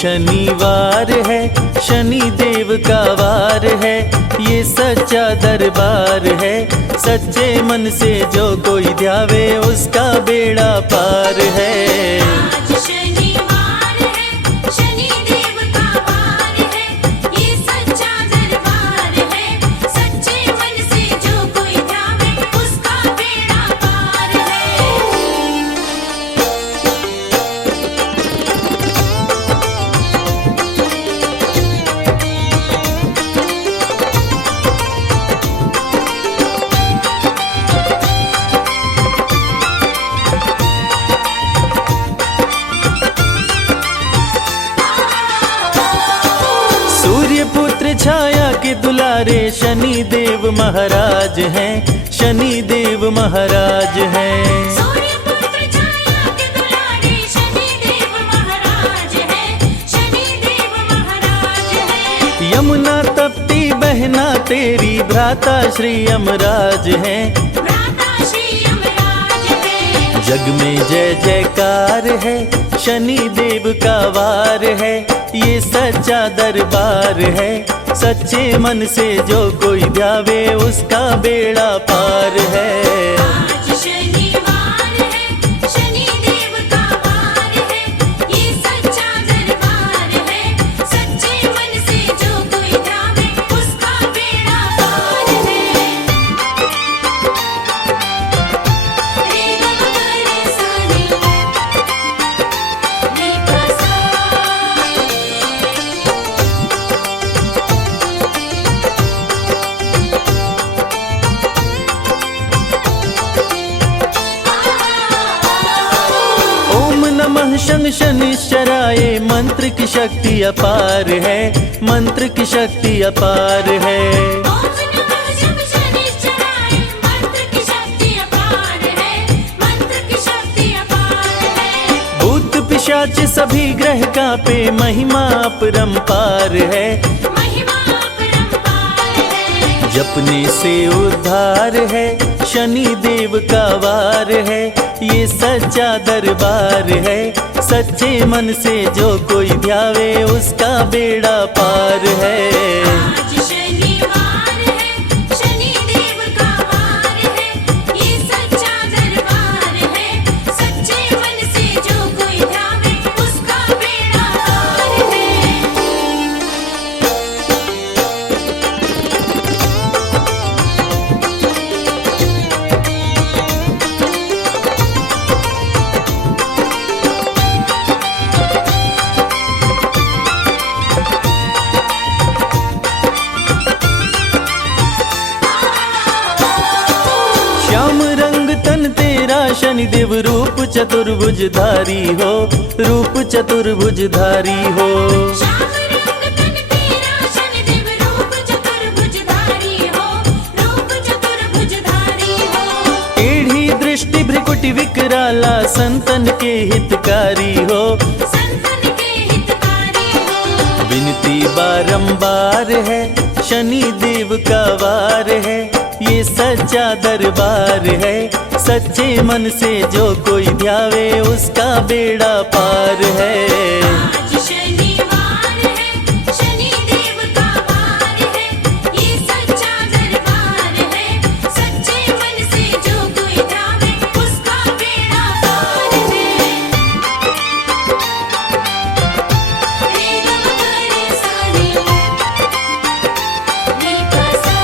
शनिवार है, शनि देव का वार है, ये सच्चा दरबार है। सच्चे मन से जो कोई ध्यावे उसका बेड़ा पार है। आज शनिवार है, शनि देव का वार है, ये सच्चा दरबार है। सच्चे मन से जो कोई ध्यावे उसका बेड़ा पार है। सूर्य पुत्र छाया के दुलारे शनि देव महाराज हैं, शनि देव महाराज हैं। सूर्य पुत्र छाया के दुलारे शनि देव महाराज है, शनि देव महाराज है। यमुना तप्ती बहना तेरी भ्राता श्री यमराज हैं, भ्राता श्री यमराज है। जग में जय जयकार है, शनि देव का वार है, ये सच्चा दरबार है। सच्चे मन से जो कोई ध्यावे उसका बेड़ा पार है। आज शनिवार है, शनि देव का वार है, ये सच्चा दरबार है। सच्चे मन से जो कोई ध्यावे उसका बेड़ा पार है। रे ग म ग रे सा रे, रे प सा। ओम नमः शं शनिश्चराय, मंत्र की शक्ति अपार है, मंत्र की शक्ति अपार है। ओम नमः शं शनिश्चराय, मंत्र की शक्ति अपार है, मंत्र की शक्ति अपार है। भूत पिशाच सभी ग्रह कांपे, महिमा अपरंपार है, महिमा अपरंपार है। जपने से उद्धार है, शनि देव का वार है, ये सच्चा दरबार है। सच्चे मन से जो कोई ध्यावे उसका बेड़ा पार है। आज शनिवार है, शनि देव का वार है, ये सच्चा दरबार है। सच्चे मन से जो कोई ध्यावे उसका बेड़ा पार है। श्याम रंग तन तेरा शनि देव, रूप चतुर्भुजधारी हो, रूप चतुर्भुजधारी हो। श्याम रंग तन तेरा शनि देव, रूप चतुर्भुजधारी हो, रूप चतुर्भुजधारी हो। टेढ़ी दृष्टि भ्रिकुटि विकराला, संतन के हितकारी हो, संतन के हितकारी हो। विनती बारंबार है, शनि देव का वार है, ये सच्चा दरबार है। सच्चे मन से जो कोई ध्यावे उसका बेड़ा पार है। आज शनिवार है, शनि देव का वार है, ये सच्चा दरबार है। सच्चे मन से जो कोई ध्यावे उसका बेड़ा पार है। रे ग म ग रे सा रे, रे प सा।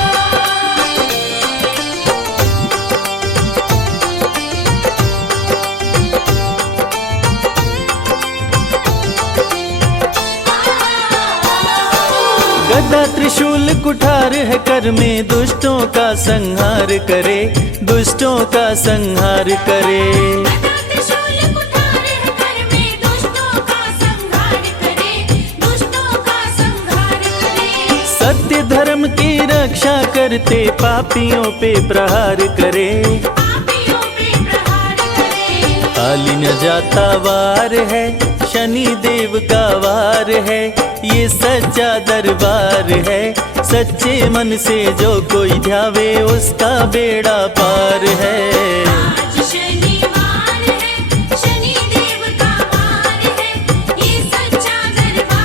गदा त्रिशूल कुठार है कर में, दुष्टों का संहार करे, दुष्टों का संहार करे। गदा त्रिशूल कुठार है कर में, दुष्टों का संहार करे, दुष्टों का संहार करे। सत्य धर्म की रक्षा करते, पापियों पे प्रहार करे, पापियों पे प्रहार करे। खाली न जाता वार है, शनि देव का वार है, ये सच्चा दरबार है। सच्चे मन से जो कोई ध्यावे उसका बेड़ा पार है। आज शनिवार है, शनि देव का वार है, ये सच्चा दरबार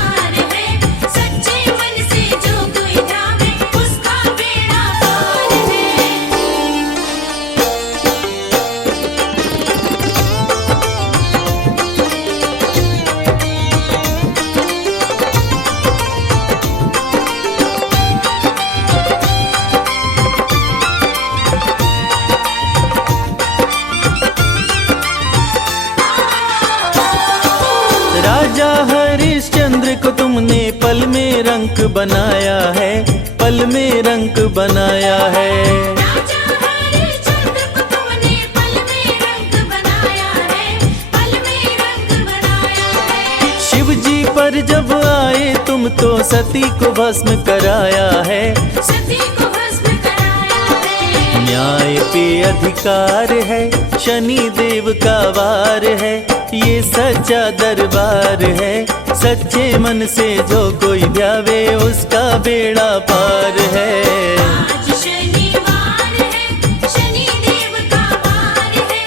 बनाया है, पल में रंग बनाया है। राजा हरिश्चंद्र को तुमने पल में रंग बनाया है, पल में रंग बनाया है। शिव जी पर जब आए तुम तो सती को भस्म कराया है, सती को भस्म कराया है। न्याय पे अधिकार है, शनि देव का वार है, ये सच्चा दरबार है। सच्चे मन से जो कोई ध्यावे उसका बेड़ा पार है। आज शनिवार है, शनि देव का वार है,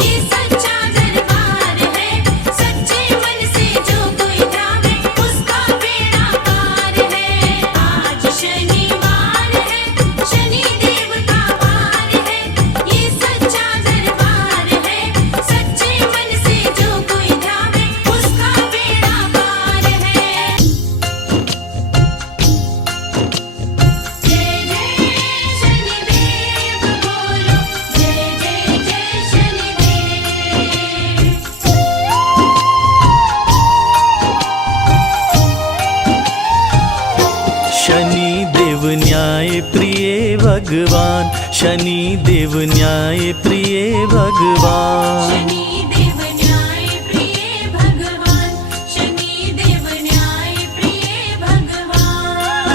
ये सच्चा दरबार है। सच्चे मन से जो कोई ध्यावे उसका बेड़ा पार है। आज शनिवार है, शनि देव का वार है, ये सच्चा दरबार है। सच्चे मन से जो कोई ध्यावे उसका बेड़ा पार है। जय जय शनिदेव बोलो, जय जय जय शनिदेव। शनि देव न्याय प्रिय भगवान, शनि देव न्याय प्रिय भगवान। शनि देव न्याय प्रिय भगवान, शनि देव न्याय प्रिय भगवान।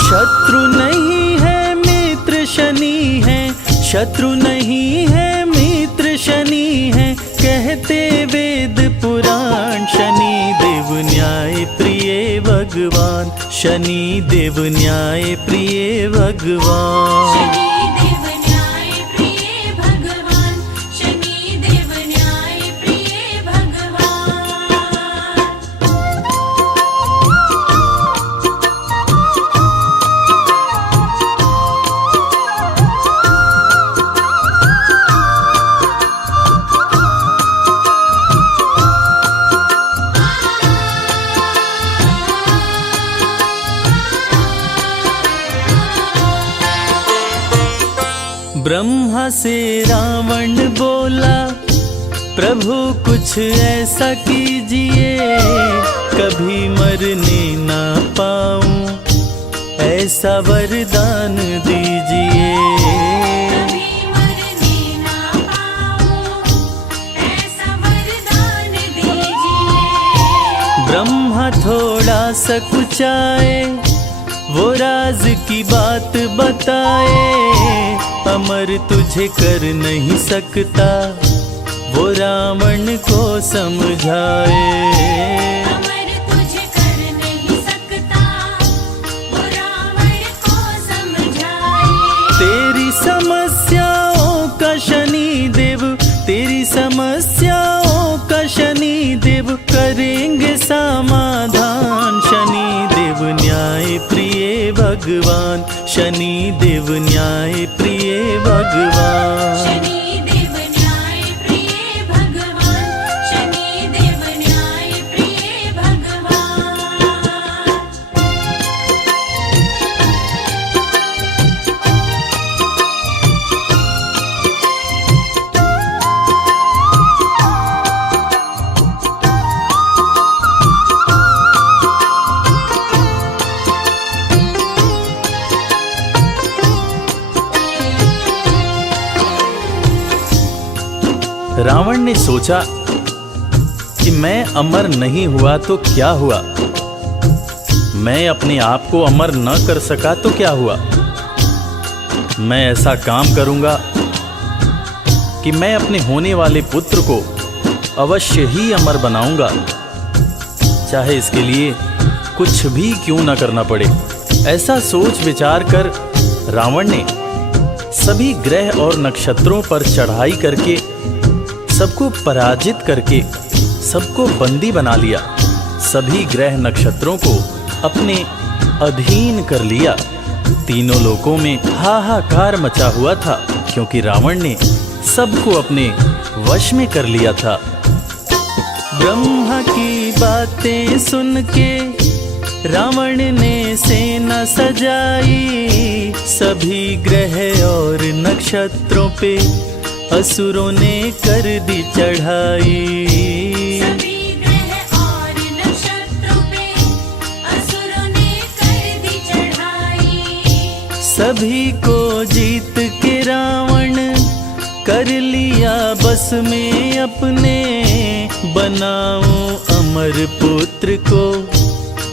शत्रु नहीं है मित्र शनि है, शत्रु नहीं है मित्र शनि है, कहते वेद पुराण। शनि देव न्याय प्रिय भगवान, शनि देव न्याय प्रिय भगवान। शनि देव न्याय प्रिय भगवान, शनि देव न्याय प्रिय भगवान। ब्रह्मा से रावण बोला, प्रभु कुछ ऐसा कीजिए, कभी मरने ना पाऊं, ऐसा वरदान दीजिए। कभी मरने ना पाऊं, ऐसा वरदान दीजिए। ब्रह्मा थोड़ा सा कुचाए, वो राज की बात बताए, अमर तुझे कर नहीं सकता, वो रावण को समझाए। अमर तुझे कर नहीं सकता, वो रावण को समझाए। तेरी समस्याओं का शनि देव, तेरी समस्याओं का शनि देव करेंगे समाधान। शनि देव न्याय प्रिय भगवान, शनि देव न्याय प्रिय भगवान। शनि देव न्याय प्रिय भगवान, शनि देव न्याय प्रिय भगवान। रावण ने सोचा कि मैं अमर नहीं हुआ तो क्या हुआ, मैं अपने आप को अमर न कर सका तो क्या हुआ। मैं ऐसा काम करूंगा कि मैं अपने होने वाले पुत्र को अवश्य ही अमर बनाऊंगा, चाहे इसके लिए कुछ भी क्यों न करना पड़े। ऐसा सोच विचार कर रावण ने सभी ग्रह और नक्षत्रों पर चढ़ाई करके सबको पराजित करके सबको बंदी बना लिया, सभी ग्रह नक्षत्रों को अपने अधीन कर लिया। तीनों लोकों में हाहाकार मचा हुआ था, क्योंकि रावण ने सबको अपने वश में कर लिया था। ब्रह्मा की बातें सुन के रावण ने सेना सजाई, सभी ग्रह और नक्षत्रों पे असुरों ने कर दी चढ़ाई। सभी ग्रह और नक्षत्रों पे असुरों ने सभी को जीत के रावण कर लिया बस में अपने। बनाऊं अमर पुत्र को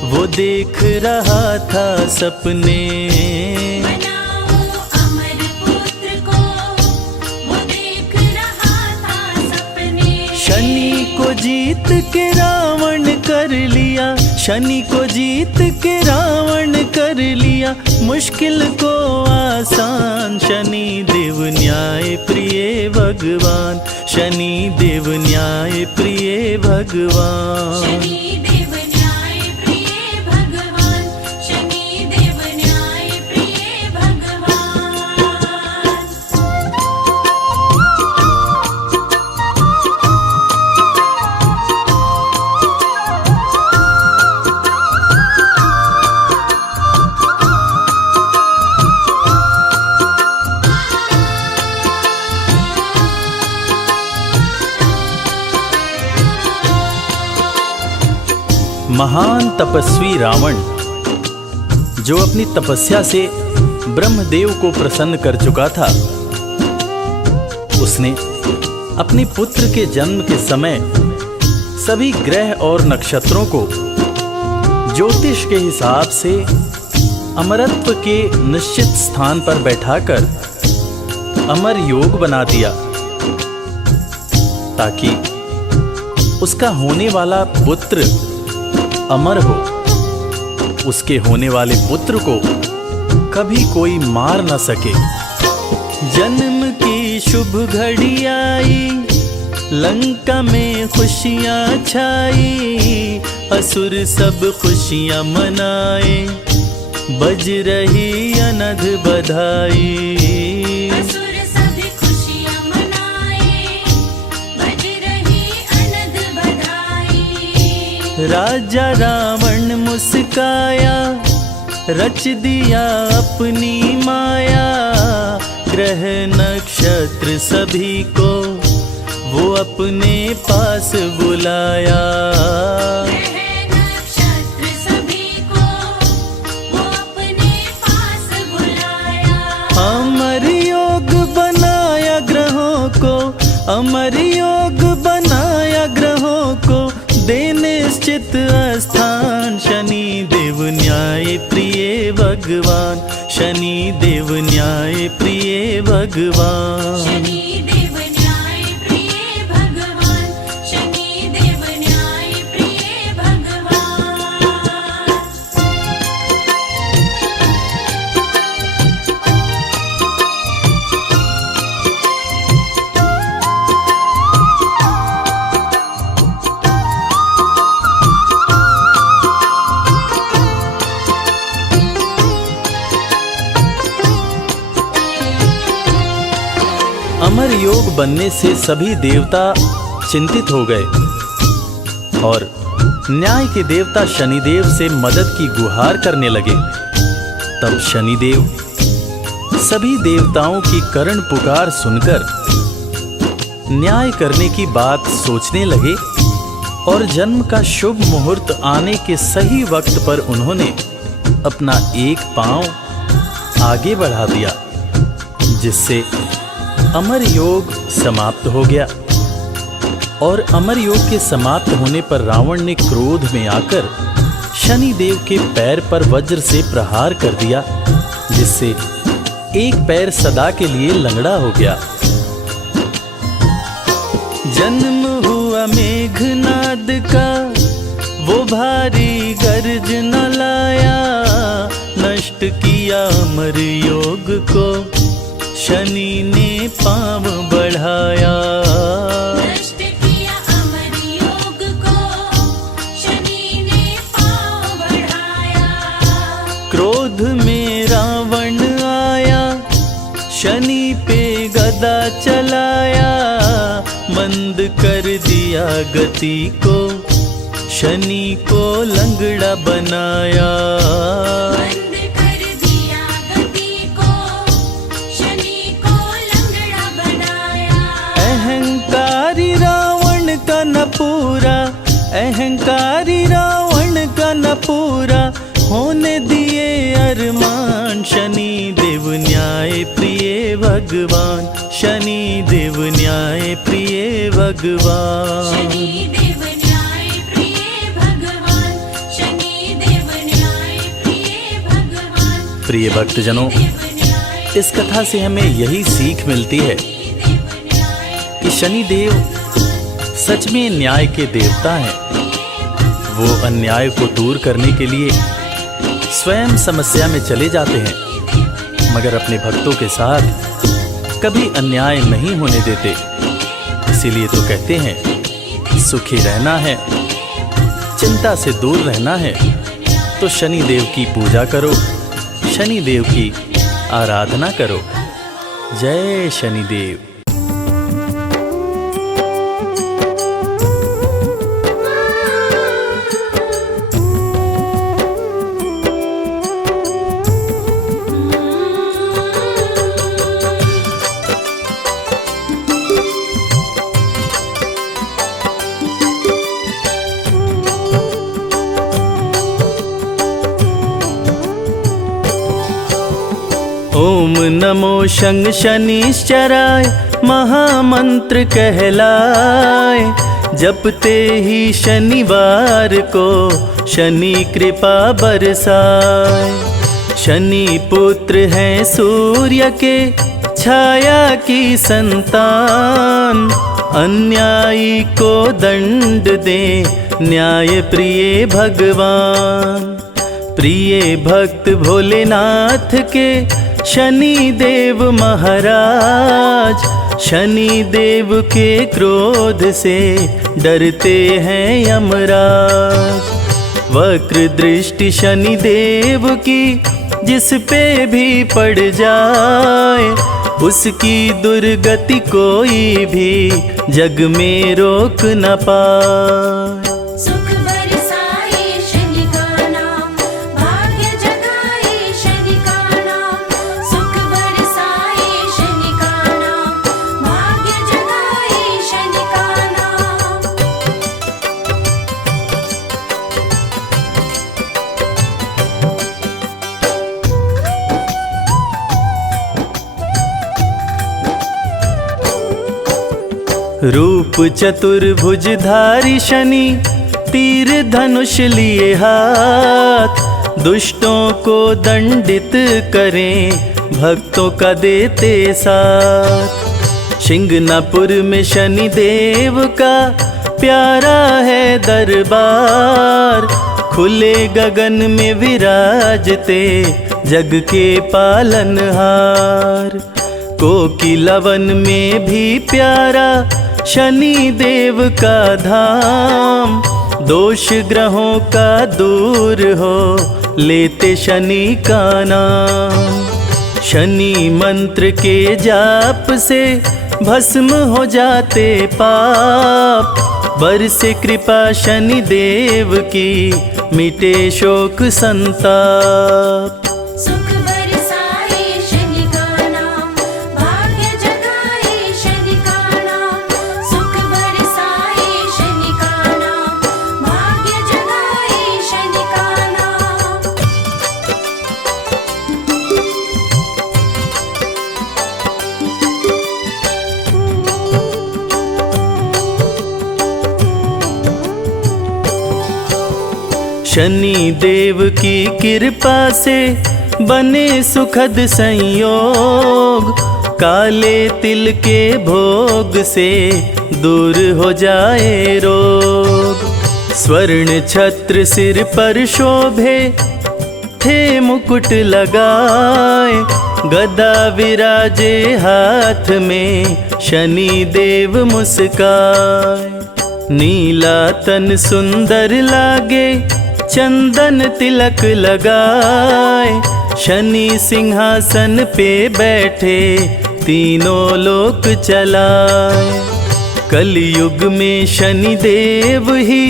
वो देख रहा था सपने। बनाओ अमर पुत्र को वो देख रहा था सपने। शनि को जीत के रावण कर लिया, शनि को जीत के रावण कर लिया मुश्किल को आसान। शनि देव न्याय प्रिय भगवान, शनि देव न्याय प्रिय भगवान। शनि देव न्याय प्रिय भगवान, शनि देव न्याय प्रिय भगवान। महान तपस्वी रावण जो अपनी तपस्या से ब्रह्मदेव को प्रसन्न कर चुका था, उसने अपने पुत्र के जन्म के समय सभी ग्रह और नक्षत्रों को ज्योतिष के हिसाब से अमरत्व के निश्चित स्थान पर बैठाकर अमर योग बना दिया, ताकि उसका होने वाला पुत्र अमर हो। उसके होने वाले पुत्र को कभी कोई मार न सके। जन्म की शुभ घड़ी आई, लंका में खुशियां छाई। असुर सब खुशियां मनाए, बज रही अनध बधाई। असुर सभी खुशियां मनाए, बज रही अनध बधाई। राजा रावण मुस्काया, रच दिया अपनी माया। ग्रह नक्षत्र सभी को वो अपने पास बुलाया। ग्रह नक्षत्र सभी को वो अपने पास बुलाया। अमर योग बनाया ग्रहों को, अमर योग बनाया ग्रहों को, दे निश्चित स्थान। शनि देव न्याय प्रिय भगवान, शनि देव न्याय प्रिय भगवान। शनि देव न्याय प्रिय भगवान, शनि देव न्याय प्रिय भगवान। अमर योग बनने से सभी देवता चिंतित हो गए और न्याय के देवता शनिदेव से मदद की गुहार करने लगे। तब शनिदेव सभी देवताओं की करुण पुकार सुनकर न्याय करने की बात सोचने लगे और जन्म का शुभ मुहूर्त आने के सही वक्त पर उन्होंने अपना एक पांव आगे बढ़ा दिया, जिससे अमर योग समाप्त हो गया। और अमर योग के समाप्त होने पर रावण ने क्रोध में आकर शनि देव के पैर पर वज्र से प्रहार कर दिया, जिससे एक पैर सदा के लिए लंगड़ा हो गया। जन्म हुआ मेघनाद का, वो भारी गर्जना लाया। नष्ट किया अमर योग को, शनि ने पांव बढ़ाया। नष्ट किया अमर योग को, शनि ने पांव बढ़ाया। क्रोध में रावण आया, शनि पे गदा चलाया। मंद कर दिया गति को, शनि को लंगड़ा बनाया। बंद कर दिया गति को, शनि को लंगड़ा बनाया। अहंकारी रावण का न पूरा, अहंकारी रावण का न पूरा होने दिए अरमान। शनि देव भगवान, शनि देव न्याय प्रिय भगवान। शनि देव न्याय प्रिय भगवान, शनि देव न्याय प्रिय भगवान। प्रिय भक्तजनों, इस कथा से हमें यही सीख मिलती है कि शनि देव सच में न्याय के देवता हैं। वो अन्याय को दूर करने के लिए स्वयं समस्या में चले जाते हैं, मगर अपने भक्तों के साथ कभी अन्याय नहीं होने देते। इसीलिए तो कहते हैं सुखी रहना है, चिंता से दूर रहना है तो शनि देव की पूजा करो, शनि देव की आराधना करो। जय शनिदेव। ओम नमो शं शनिश्चराय, महामंत्र कहलाए। जपते ही शनिवार को शनि कृपा बरसाए। शनि पुत्र हैं सूर्य के, छाया की संतान। अन्यायी को दंड दे न्याय प्रिय भगवान। प्रिय भक्त भोलेनाथ के शनि देव महाराज। शनि देव के क्रोध से डरते हैं यमराज। वक्र दृष्टि शनि देव की जिस पे भी पड़ जाए, उसकी दुर्गति कोई भी जग में रोक न पाए। सुख बरसाए शनि का नाम, भाग्य जगाए शनि का नाम। सुख बरसाए शनि का नाम, भाग्य जगाए शनि का नाम। रूप चतुर्भुजधारी शनि, तीर धनुष लिए हाथ। दुष्टों को दंडित करें, भक्तों का देते साथ। शिंगनापुर में शनि देव का प्यारा है दरबार। खुले गगन में विराजते जग के पालनहार। कोकिलावन में भी प्यारा शनि देव का धाम। दोष ग्रहों का दूर हो लेते शनि का नाम। शनि मंत्र के जाप से भस्म हो जाते पाप। बरसे कृपा शनि देव की, मिटे शोक संताप। सुख बरसाए शनि का नाम, भाग्य जगाए शनि का नाम। सुख बरसाए शनि का नाम, भाग्य जगाए शनि का नाम। शनि देव की कृपा से बने सुखद संयोग। काले तिल के भोग से दूर हो जाए रोग। स्वर्ण छत्र सिर पर शोभे, थे मुकुट लगाए। गदा विराजे हाथ में, शनि देव मुस्काए। नीला तन सुंदर लागे, चंदन तिलक लगाए। शनि सिंहासन पे बैठे, तीनों लोक चलाए। कलयुग में शनि देव ही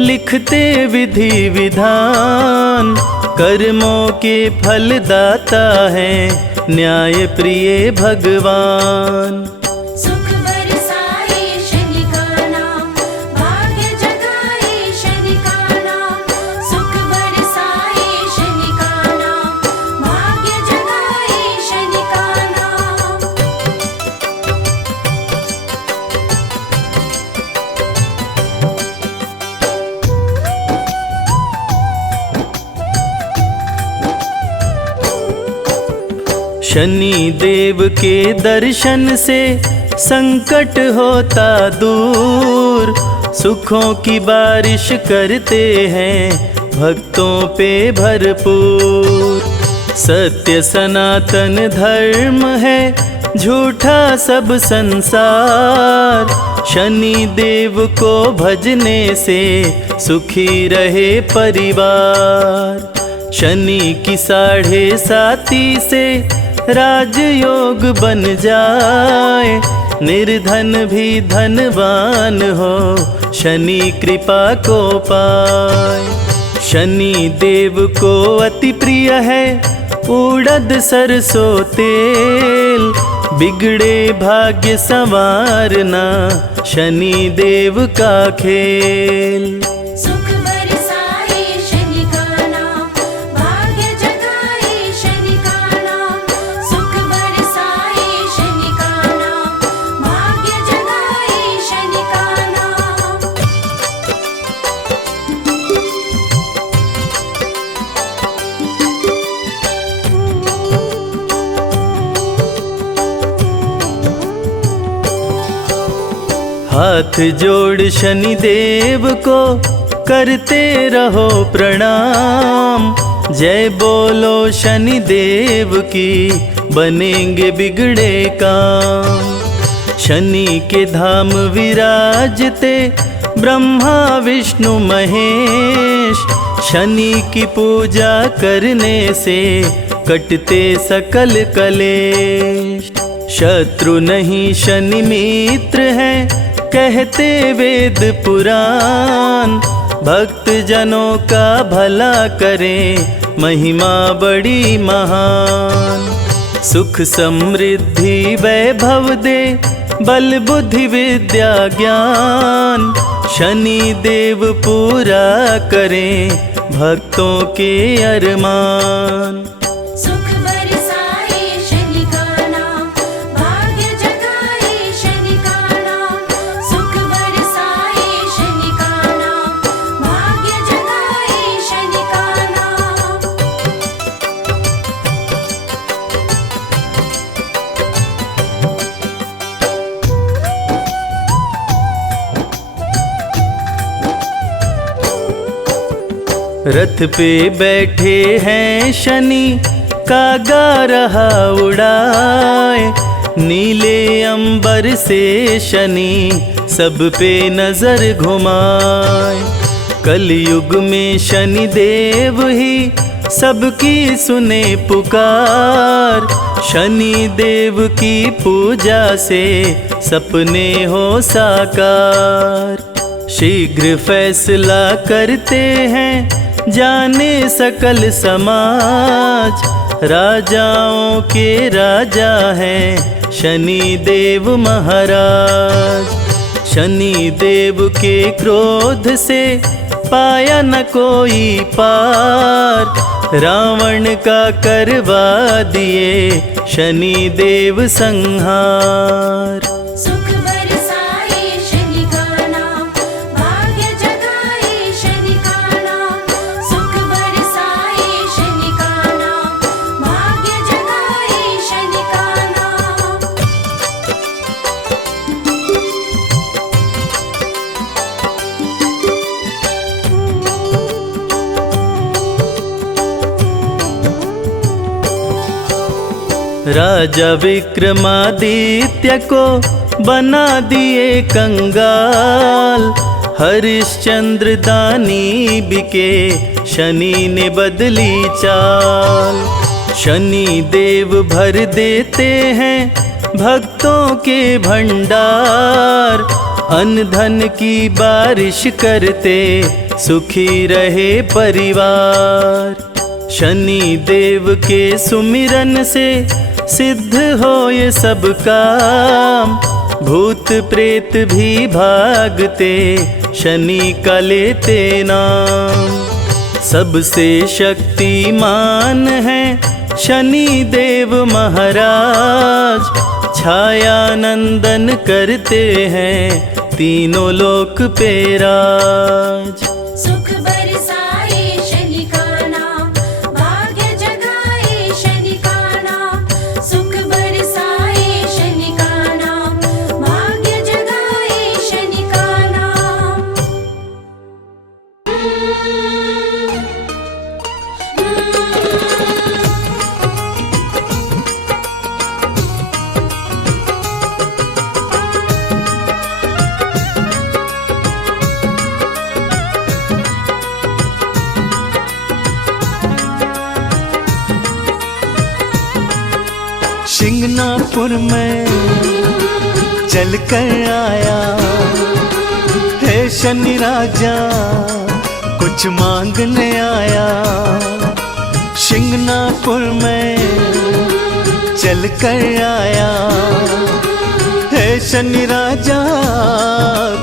लिखते विधि विधान। कर्मों के फलदाता है न्याय प्रिय भगवान। सुख बरसाए शनि का नाम, भाग्य जगाए शनि का नाम। सुख बरसाए शनि का नाम, भाग्य जगाए शनि का नाम। शनि देव के दर्शन से संकट होता दूर, सुखों की बारिश करते हैं भक्तों पे भरपूर। सत्य सनातन धर्म है, झूठा सब संसार, शनि देव को भजने से सुखी रहे परिवार। शनि की 7.5 से राजयोग बन जाए, निर्धन भी धनवान हो शनि कृपा को पाए। शनि देव को अति प्रिय है उड़द सरसों तेल, बिगड़े भाग्य संवारना शनि देव का खेल। सुख बरसाए शनि का नाम, भाग्य जगाए शनि का नाम। सुख बरसाए शनि का नाम, भाग्य जगाए शनि का नाम। हाथ जोड़ शनि देव को करते रहो प्रणाम, जय बोलो शनि देव की बनेंगे बिगड़े काम। शनि के धाम विराजते ब्रह्मा विष्णु महेश, शनि की पूजा करने से कटते सकल कलेश। शत्रु नहीं शनि मित्र है कहते वेद पुराण, भक्त जनों का भला करें महिमा बड़ी महान। सुख समृद्धि वैभव दे बल बुद्धि विद्या ज्ञान, शनि देव पूरा करें भक्तों के अरमान। सुख बरसाए शनि का नाम, भाग्य जगाए शनि का नाम। सुख बरसाए शनि का नाम, भाग्य जगाए शनि का नाम। रथ पे बैठे हैं शनि कागा रहा उड़ाए, नीले अंबर से शनि सब पे नजर घुमाए। कलयुग में शनि देव ही सबकी सुने पुकार, शनि देव की पूजा से सपने हो साकार। शीघ्र फैसला करते हैं जाने सकल समाज, राजाओं के राजा हैं शनि देव महाराज। शनि देव के क्रोध से पाया न कोई पार, रावण का करवा दिए शनि देव संहार। सुख बरसाए शनि का नाम, भाग्य जगाए शनि का नाम। सुख बरसाए शनि का नाम, भाग्य जगाए शनि का नाम। राजा विक्रमादित्य को बना दिए कंगाल, हरिश्चंद्र दानी बिके शनि ने बदली चाल। शनि देव भर देते हैं भक्तों के भंडार, अन्न धन की बारिश करते सुखी रहे परिवार। शनि देव के सुमिरन से सिद्ध हो ये सब काम, भूत प्रेत भी भागते शनि का लेते नाम। सबसे शक्तिमान है शनि देव महाराज, छाया नंदन करते हैं तीनों लोक पे राज। सुख बरसाए शनि का नाम, भाग्य जगाए शनि का नाम। शिंगनापुर में चल कर आया है शनि राजा, कुछ मांगने आया। शिंगनापुर में चल कर आया है शनि राजा,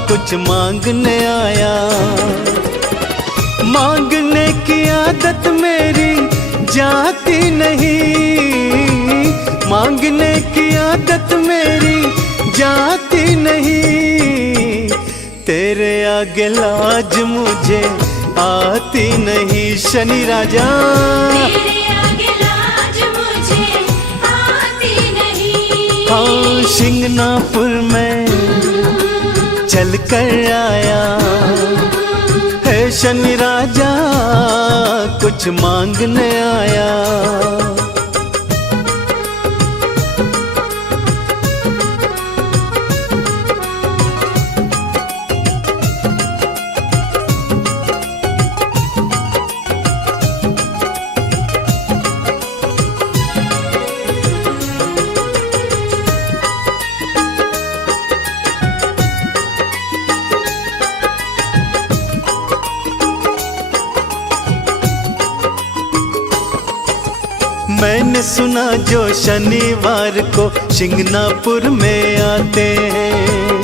कुछ मांगने आया। मांगने की आदत मेरी जाती नहीं, मांगने की आदत मेरी जाती नहीं। तेरे आगे लाज मुझे आती नहीं शनि राजा, तेरे आगे लाज मुझे आती नहीं। हाँ शिंगनापुर में चल कर आया है शनि राजा, कुछ मांगने आया। मैंने सुना जो शनिवार को शिंगनापुर में आते हैं,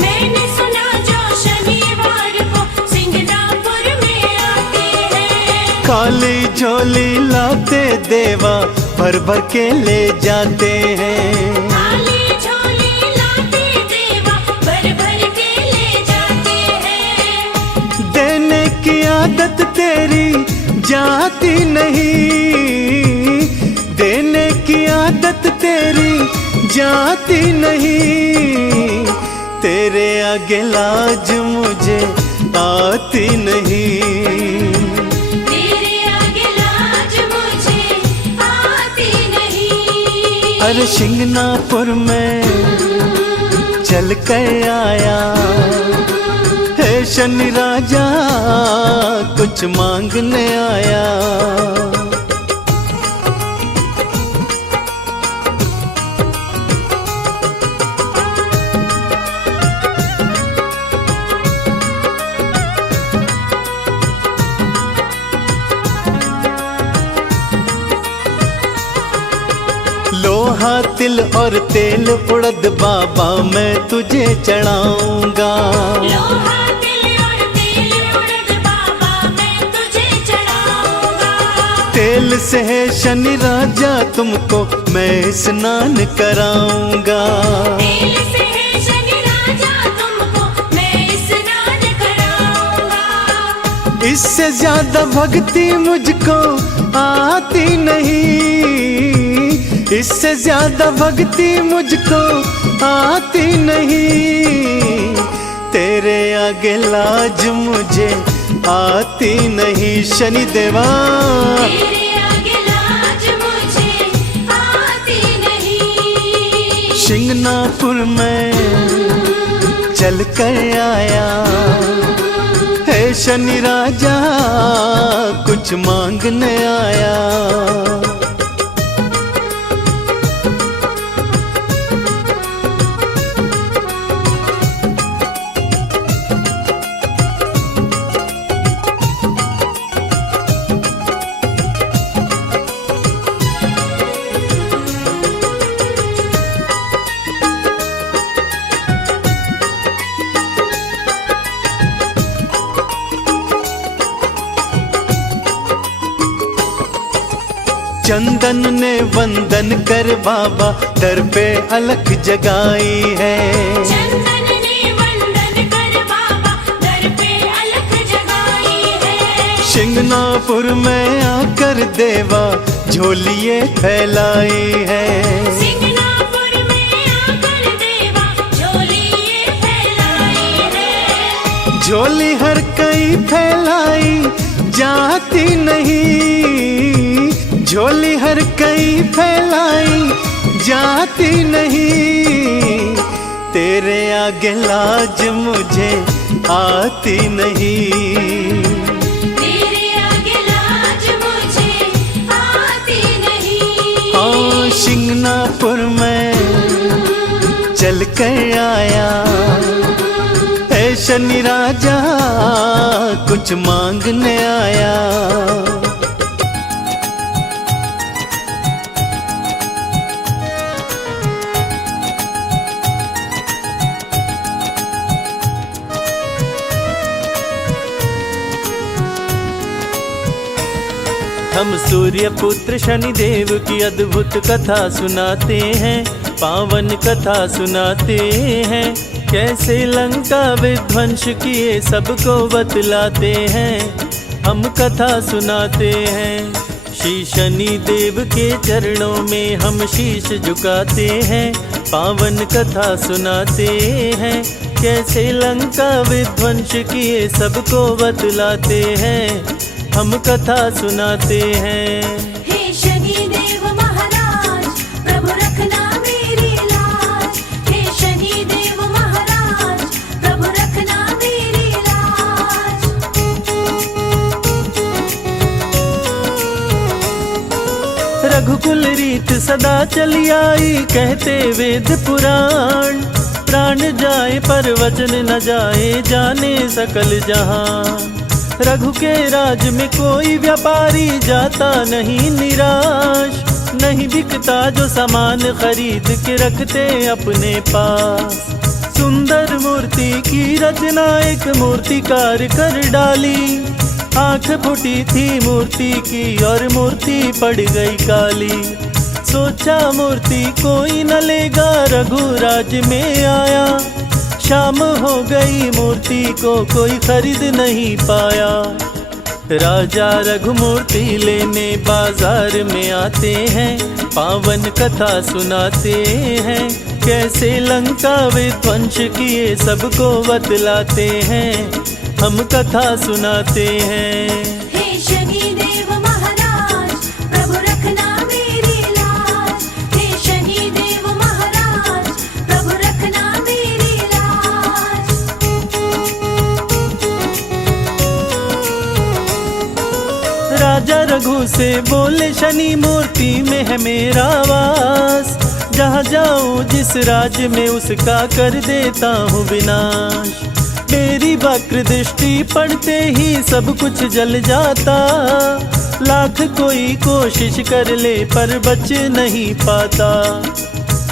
मैंने सुना जो शनिवार को सिंगनापुर में आते हैं। काली झोली लाते देवा भर भर के ले जाते हैं। काली झोली लाते देवा भर भर के ले जाते हैं। देने की आदत तेरी जाती नहीं, देने की आदत तेरी जाती नहीं। तेरे आगे लाज मुझे आती नहीं, तेरे आगे लाज मुझे आती नहीं। अरे शिंगनापुर में चल कर आया है शनि राजा, कुछ मांगने आया। लोहा तिल और तेल उड़द बाबा मैं तुझे चढ़ाऊंगा। लोहा तिल और तेल उड़द बाबा मैं तुझे चढ़ाऊंगा। तेल से है शनि राजा तुमको मैं स्नान कराऊंगा। तेल से है शनि राजा तुमको मैं स्नान कराऊंगा। इससे ज्यादा भक्ति मुझको आती नहीं, इससे ज्यादा भक्ति मुझको आती नहीं। तेरे आगे लाज मुझे आती नहीं शनि देवा, तेरे आगे लाज मुझे आती नहीं। शिंगनापुर में चल कर आया है शनि राजा, कुछ मांगने आया। चंदन ने वंदन कर बाबा दर पे अलख जगाई है। चंदन ने वंदन कर बाबा दर पे अलख जगाई है। शिंगनापुर में आकर देवा झोलिए फैलाई है। शिंगनापुर में आकर देवा झोलिए फैलाई है। झोली हर कई फैलाई जाती नहीं, झोली हर कई फैलाई जाती नहीं। तेरे आगे लाज मुझे आती नहीं, तेरे आगे लाज मुझे आती नहीं। हाँ शिंगनापुर में लेकर आया। है शनि राजा कुछ मांगने आया। हम सूर्य पुत्र शनि देव की अद्भुत कथा सुनाते हैं, पावन कथा सुनाते हैं। कैसे लंका विध्वंस किए सबको बतलाते हैं, हम कथा सुनाते हैं। श्री शनि देव के चरणों में हम शीश झुकाते हैं, पावन कथा सुनाते हैं। कैसे लंका विध्वंस किए सबको बतलाते हैं, हम कथा सुनाते हैं। हे शनि देव महाराज प्रभु रखना मेरी लाज। हे शनि देव महाराज प्रभु रखना मेरी लाज। रघुकुल रीत सदा चली आई, कहते वेद पुराण। प्राण जाए पर वचन न जाए, जाने सकल जहां। रघु के राज में कोई व्यापारी जाता नहीं निराश। नहीं बिकता जो सामान खरीद के रखते अपने पास। सुंदर मूर्ति की रचना एक मूर्तिकार कर डाली। आंख फूटी थी मूर्ति की और मूर्ति पड़ गई काली। सोचा मूर्ति कोई न लेगा, रघुराज में आया। शाम हो गई मूर्ति को कोई खरीद नहीं पाया। राजा रघु मूर्ति लेने बाजार में आते हैं, पावन कथा सुनाते हैं। कैसे लंका विध्वंस किए सबको बतलाते हैं, हम कथा सुनाते हैं। हे शनि देव महाराज प्रभु रखना मेरी लाज। हे शनि देव महाराज प्रभु रखना मेरी लाज। राजा रघु से बोले शनि मूर्ति में है मेरा वास। जहाँ जाऊँ जिस राज्य में उसका कर देता हूँ विनाश। मेरी वक्र दृष्टि पड़ते ही सब कुछ जल जाता। लाख कोई कोशिश कर ले पर बच नहीं पाता।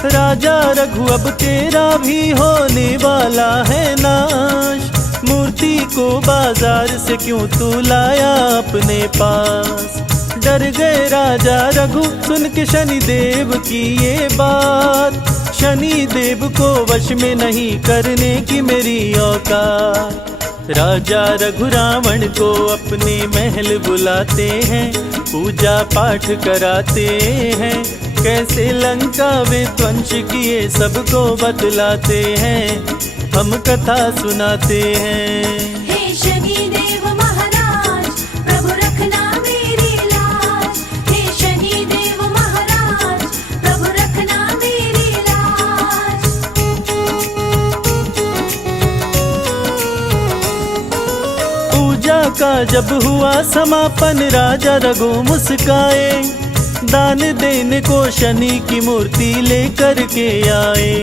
राजा रघु अब तेरा भी होने वाला है नाश। मूर्ति को बाजार से क्यों तू लाया अपने पास। डर गए राजा रघु सुन के शनि देव की ये बात। शनि देव को वश में नहीं करने की मेरी औकात। राजा रघु रावण को अपने महल बुलाते हैं, पूजा पाठ कराते हैं। कैसे लंका विध्वंस किए सबको बतलाते हैं, हम कथा सुनाते हैं। हे शनि देव महाराज प्रभु रखना मेरी लाज। हे शनि देव महाराज प्रभु रखना मेरी लाज। पूजा का जब हुआ समापन राजा रघु मुस्काए। दान देने को शनि की मूर्ति लेकर के आए।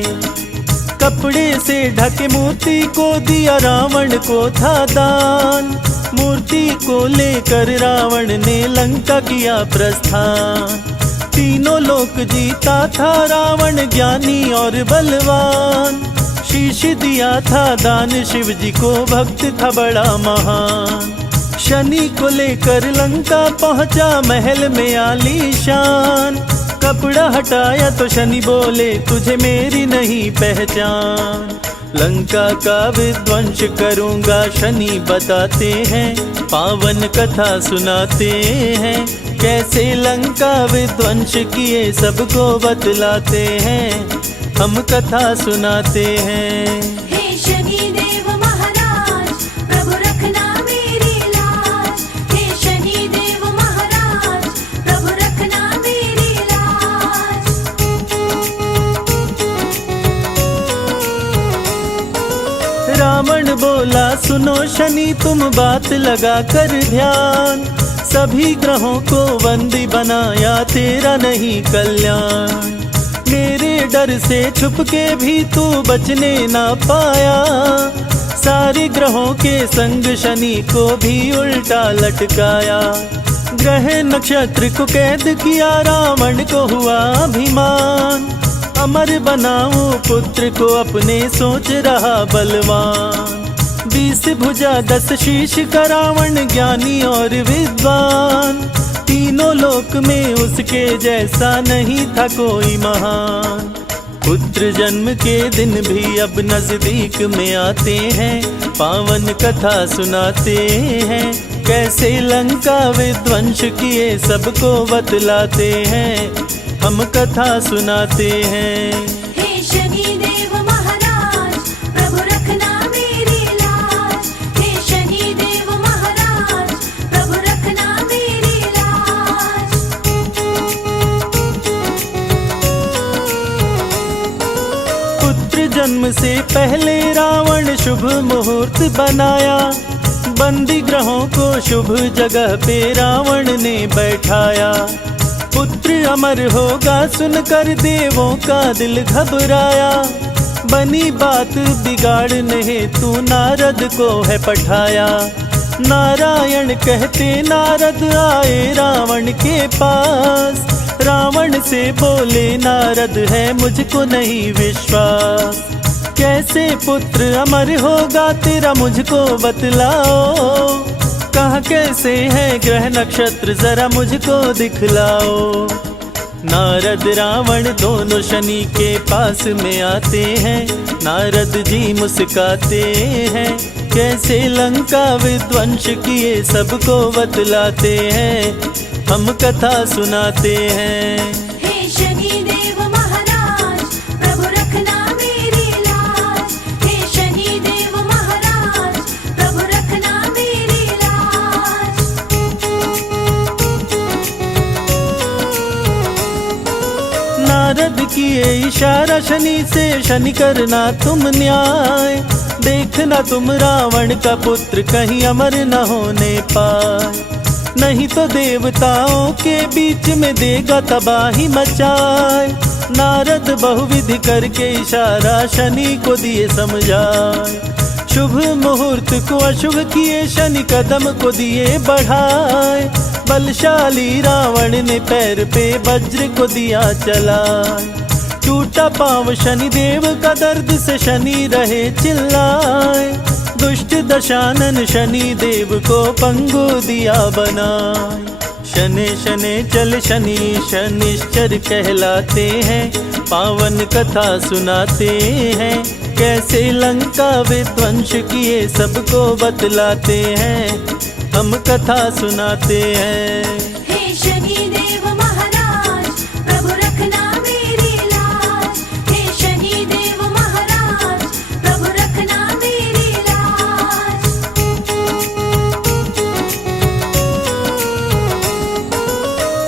कपड़े से ढके मूर्ति को दिया रावण को था दान। मूर्ति को लेकर रावण ने लंका किया प्रस्थान। तीनों लोक जीता था रावण ज्ञानी और बलवान। शीश दिया था दान शिव जी को, भक्त था बड़ा महान। शनि को लेकर लंका पहुंचा महल में आलीशान। कपड़ा हटाया तो शनि बोले तुझे मेरी नहीं पहचान। लंका का विध्वंस करूंगा शनि बताते हैं, पावन कथा सुनाते हैं। कैसे लंका विध्वंस किए सबको बतलाते हैं, हम कथा सुनाते हैं। हे शनि देव महाराज प्रभु रखना मेरी लाज। हे शनि देव महाराज प्रभु रखना मेरी लाज। रावण बोला सुनो शनि तुम बात लगा कर ध्यान। सभी ग्रहों को बंदी बनाया तेरा नहीं कल्याण। मेरे डर से छुप के भी तू बचने ना पाया। सारे ग्रहों के संग शनि को भी उल्टा लटकाया। ग्रह नक्षत्र को कैद किया, रावण को हुआ अभिमान। अमर बनाऊं पुत्र को अपने, सोच रहा बलवान। 20 भुजा 10 शीश का रावण, ज्ञानी और विद्वान। तीनों लोक में उसके जैसा नहीं था कोई महान। पुत्र जन्म के दिन भी अब नजदीक में आते हैं, पावन कथा सुनाते हैं। कैसे लंका विध्वंस किए सबको बतलाते हैं, हम कथा सुनाते हैं। हे शनि देव महाराज, प्रभु रखना मेरी लाज। हे शनि देव महाराज, प्रभु रखना मेरी लाज। पुत्र जन्म से पहले रावण शुभ मुहूर्त बनाया। बंदी ग्रहों को शुभ जगह पे रावण ने बैठाया। पुत्र अमर होगा सुनकर देवों का दिल घबराया। बनी बात बिगाड़ने हेतु नारद को है पठाया। नारायण कहते नारद आए रावण के पास। रावण से बोले नारद है मुझको नहीं विश्वास। कैसे पुत्र अमर होगा तेरा मुझको बतलाओ। कहाँ कैसे है ग्रह नक्षत्र जरा मुझको दिखलाओ। नारद रावण दोनों शनि के पास में आते हैं। नारद जी मुस्काते हैं, कैसे लंका विध्वंस किए सबको बतलाते हैं, हम कथा सुनाते हैं। हे शनि देव महाराज, प्रभु रखना मेरी लाज। हे शनि देव महाराज, प्रभु रखना मेरी लाज। नारद किए इशारा शनि से, शनि करना तुम न्याय। देखना तुम रावण का पुत्र कहीं अमर न होने पाए। नहीं तो देवताओं के बीच में देगा तबाही मचाए। नारद बहुविधि करके इशारा शनि को दिए समझाए। शुभ मुहूर्त को अशुभ किए, शनि कदम को दिए बढ़ाए। बलशाली रावण ने पैर पे वज्र को दिया चलाए। टूटा पांव शनि देव का, दर्द से शनि रहे चिल्लाए। दुष्ट दशानन शनि देव को पंगु दिया बनाए। शनि शनि चल शनि शनिश्चर कहलाते हैं, पावन कथा सुनाते हैं। कैसे लंका विध्वंस किए सबको बतलाते हैं, हम कथा सुनाते हैं। हे शनि देव महाराज, प्रभु रखना मेरी लाज। हे शनि देव महाराज, प्रभु रखना मेरी लाज।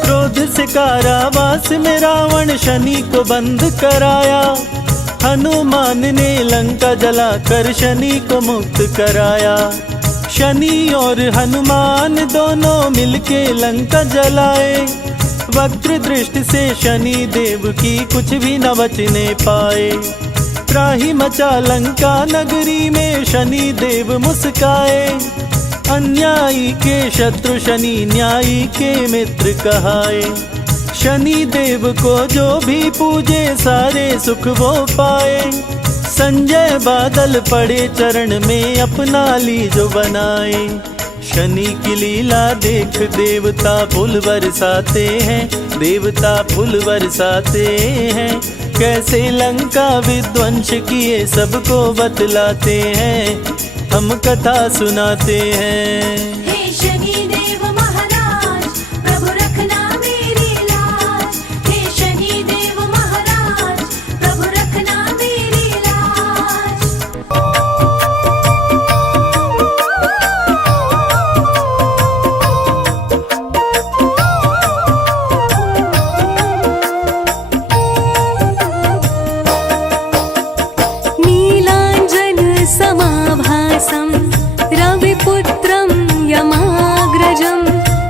क्रोध से कारावास में रावण शनि को बंद कराया। हनुमान ने लंका जलाकर शनि को मुक्त कराया। शनि और हनुमान दोनों मिलके लंका जलाए। वक्र दृष्टि से शनि देव की कुछ भी न बचने पाए। त्राही मचा लंका नगरी में शनि देव मुस्काए। अन्यायी के शत्रु शनि, न्यायी के मित्र कहाए। शनि देव को जो भी पूजे सारे सुख वो पाए। संजय बादल पड़े चरण में, अपना ली जो बनाए। शनि की लीला देख देवता फूल बरसाते हैं, देवता फूल बरसाते हैं। कैसे लंका विध्वंस किए सबको बतलाते हैं, हम कथा सुनाते हैं। हे शनि देव महाराज, प्रभु रखना मेरी लाज। हे शनि देव महाराज, प्रभु रखना मेरी लाज। नीलाञ्जन समाभासं रविपुत्रं यमाग्रजं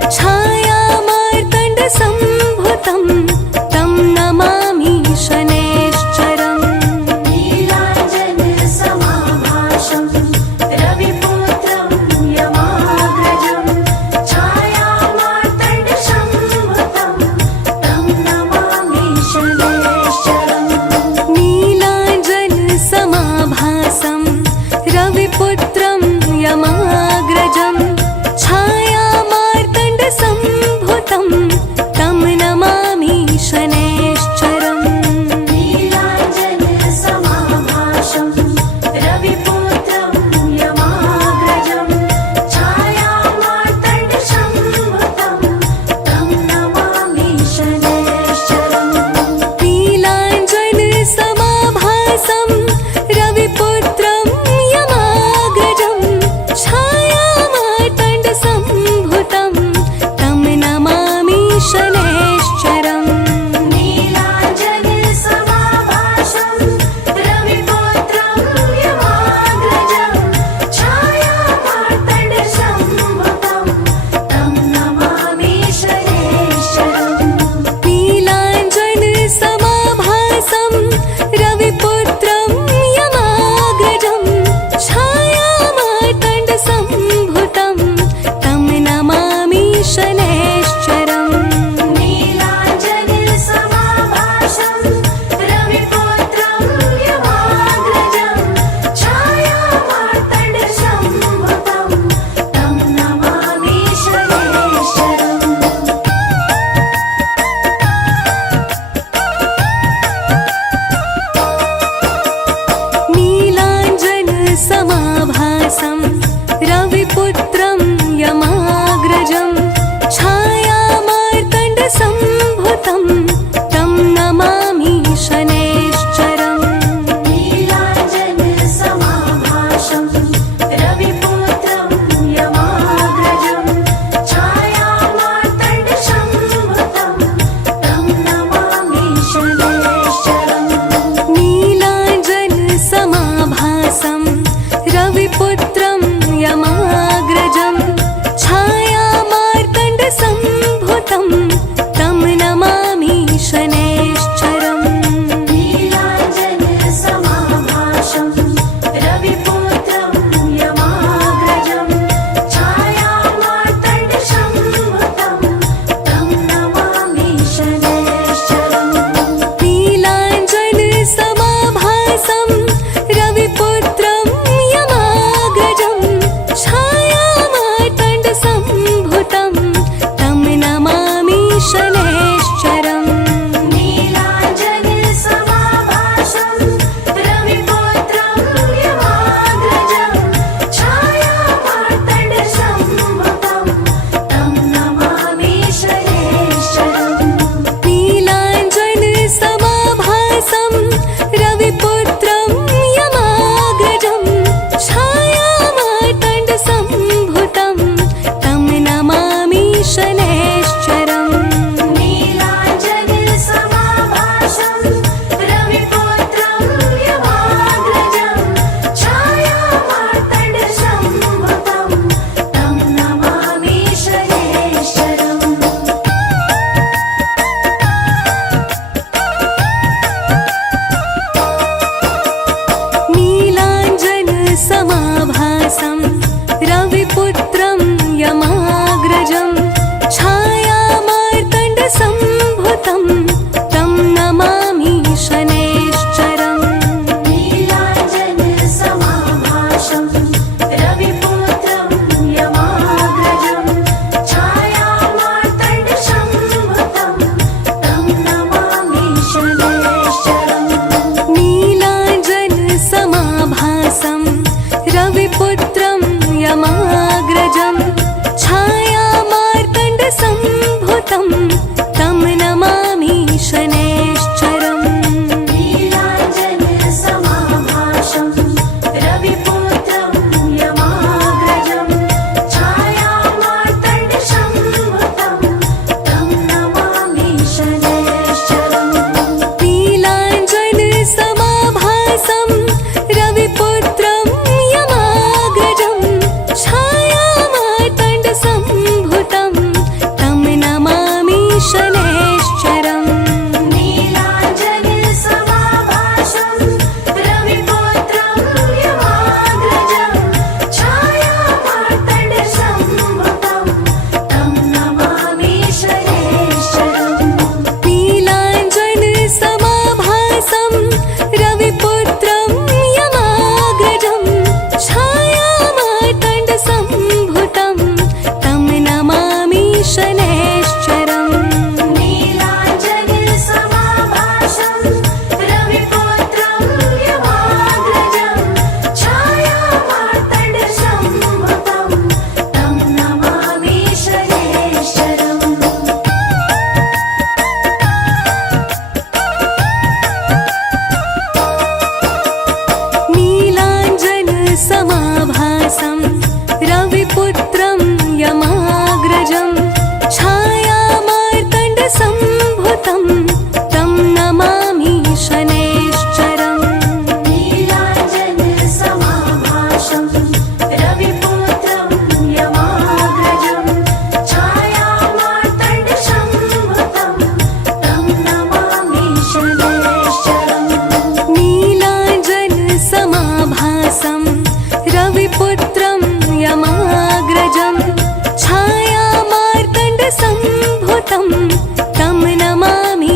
छायामार्तण्ड सम्भुतं तं नमामि शनि समाभासं रविपुत्रं यमाग्रजं छायामार्तण्डसम्भुतं तं नमामि शनैश्चरम् नीलाञ्जनसमाभासं रविपुत्रं यमाग्रजं छायामार्तण्डसम्भुतं तं नमामि शनैश्चरम् नीलाञ्जनसमाभासं रविपुत्रं यमाग्रजं छायामार्तण्डसम्भुतं तं नमामि शनैश्चरम् नीलाञ्जनसमाभासं रविपुत्रं यमाग्रजं छायामार्तण्डसम्भुतं तं नमामि शनैश्चरम् नीलाञ्जनसमाभासं रविपुत्रं यमाग्रजं छायामार्तण्डसम्भुतं तं नमामि शनैश्चरम् नीलाञ्जनसमाभासं रविपुत्रं यमाग्रजं छायामार्तण्डसम्भुतं तं नमामि शनैश्चरम् नीलाञ्जनसमाभासं रविपुत्रं यमाग्रजं छायामार्तण्डसम्भुतं तं नमामि शनैश्चरम् नीलाञ्जनसमाभासं रविपुत्रं यमाग्रजं छायामार्तण्डसम्भुतं तं नमामि शनैश्चरम् नीलाञ्जनसमाभासं रविपुत्रं यमाग्रजं छायामार्तण्डसम्भुतं तं नमामि शनैश्चरम् नीलाञ्जनसमाभासं रविपुत्रं यमाग्रजं छायामार्तण्डसम्भुतं तं नमामि शनैश्चरम् नीलाञ्जनसमाभासं रविपुत्रं यमाग्रजं छायामार्तण्डसम्भुतं तं नमामि शनैश्चरम् नीलाञ्जनसमाभासं रविपुत्रं यमाग्रजं छायामार्तण्डसम्भुतं तं नमामि शनैश्चरम् नीलाञ्जनसमाभासं रविपुत्रं यमाग्रजं छायामार्तण्डसम्भुतं तं नमामि शनैश्चरम् नीलाञ्जनसमाभासं रविपुत्रं यमाग्रजं छायामार्तण्डसम्भुतं तं नमामि शनैश्चरम् नीलाञ्जनसमाभासं रविपुत्रं यमाग्रजं छायामार्तण्डसम्भुतं तं नमामि शनैश्चरम् नीलाञ्जनसमाभासं रविपुत्रं यमाग्रजं छायामार्तण्डसम्भुतं तं नमामि शनैश्चरम् नीलाञ्जनसमाभासं रविपुत्रं यमाग्रजं छायामार्तण्डसम्भुतं तं नमामि शनैश्चरम् नीलाञ्जनसमाभासं रविपुत्रं यमाग्रजं छायामार्तण्डसम्भुतं तं नमामि शनैश्चरम् नीलाञ्जनसमाभासं रविपुत्रं यमाग्रजं छायामार्तण्डसम्भुतं तं नमामि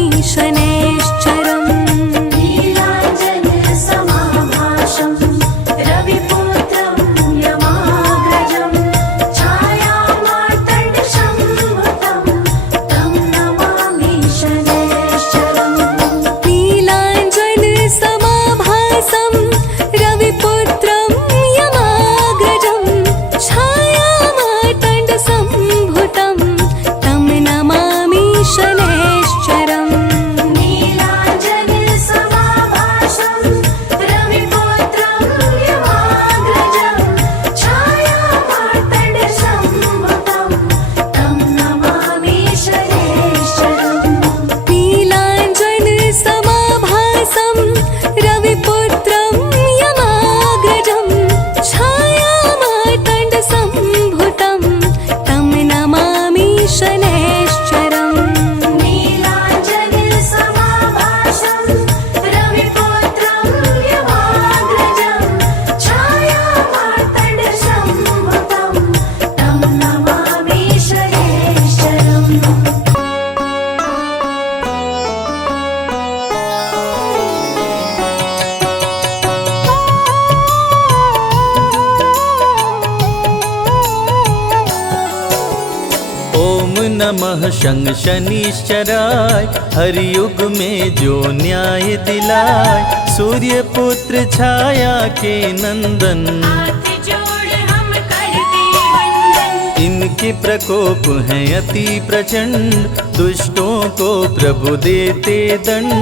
महाशंग शनिश्चराय, हर युग में जो न्याय दिलाए। सूर्य पुत्र छाया के नंदन, हाथ जोड़ हम करते वंदन। इनके प्रकोप हैं अति प्रचंड, दुष्टों को प्रभु देते दंड।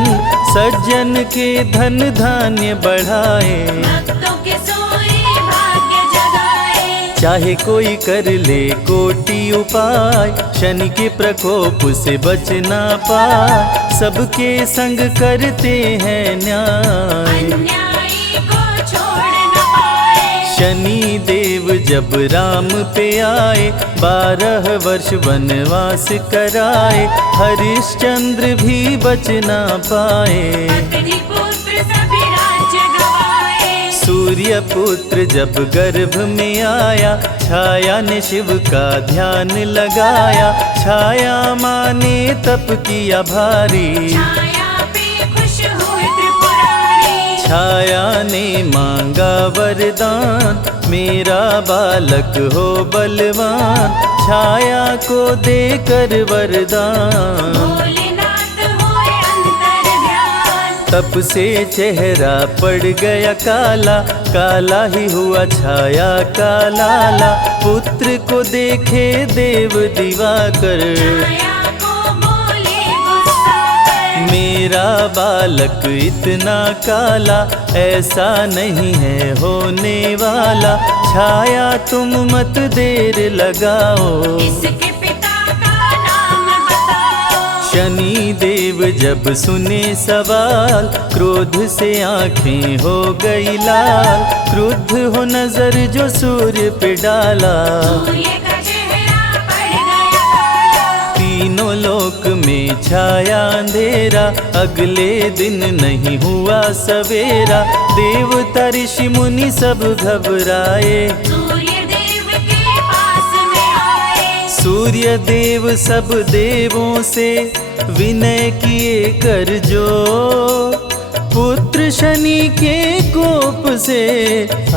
सज्जन के धन धान्य बढ़ाए, भक्तों के सोए भाग्य जगाए। चाहे कोई कर ले कोटि उपाय, शनि के प्रकोप से बच ना पाए। सबके संग करते हैं न्याय, अन्यायी को छोड़ न पाए। शनि देव जब राम पे आए, 12 वर्ष वनवास कराए। हरिश्चंद्र भी बच ना पाए, अग्नि पुत्र सभी राज्य गवाए। सूर्य पुत्र जब गर्भ में आया, छाया ने शिव का ध्यान लगाया। छाया माने तप किया भारी, छाया पे खुश हुए त्रिपुरारी। छाया ने मांगा वरदान, मेरा बालक हो बलवान। छाया को देकर वरदान, भोलेनाथ हुए अंतर्ध्यान। तप से चेहरा पड़ गया काला, काला ही हुआ छाया का लाला। पुत्र को देखे देव दिवाकर, छाया को बोले गुस्सा कर। मेरा बालक इतना काला, ऐसा नहीं है होने वाला। छाया तुम मत देर लगाओ, इसके पिता का नाम बताओ। शनि देव जब सुने सवाल, क्रोध से आंखें हो गई लाल। क्रुद्ध हो नजर जो सूर्य पे डाला, सूर्य का चेहरा पड़ गया काला। तीनों लोक में छाया अंधेरा। अगले दिन नहीं हुआ सवेरा, देवता ऋषि मुनि सब घबराए। सूर्य देव के पास में आए। सूर्य देव सब देवों से विनय किए कर जोर। पुत्र शनि के कोप से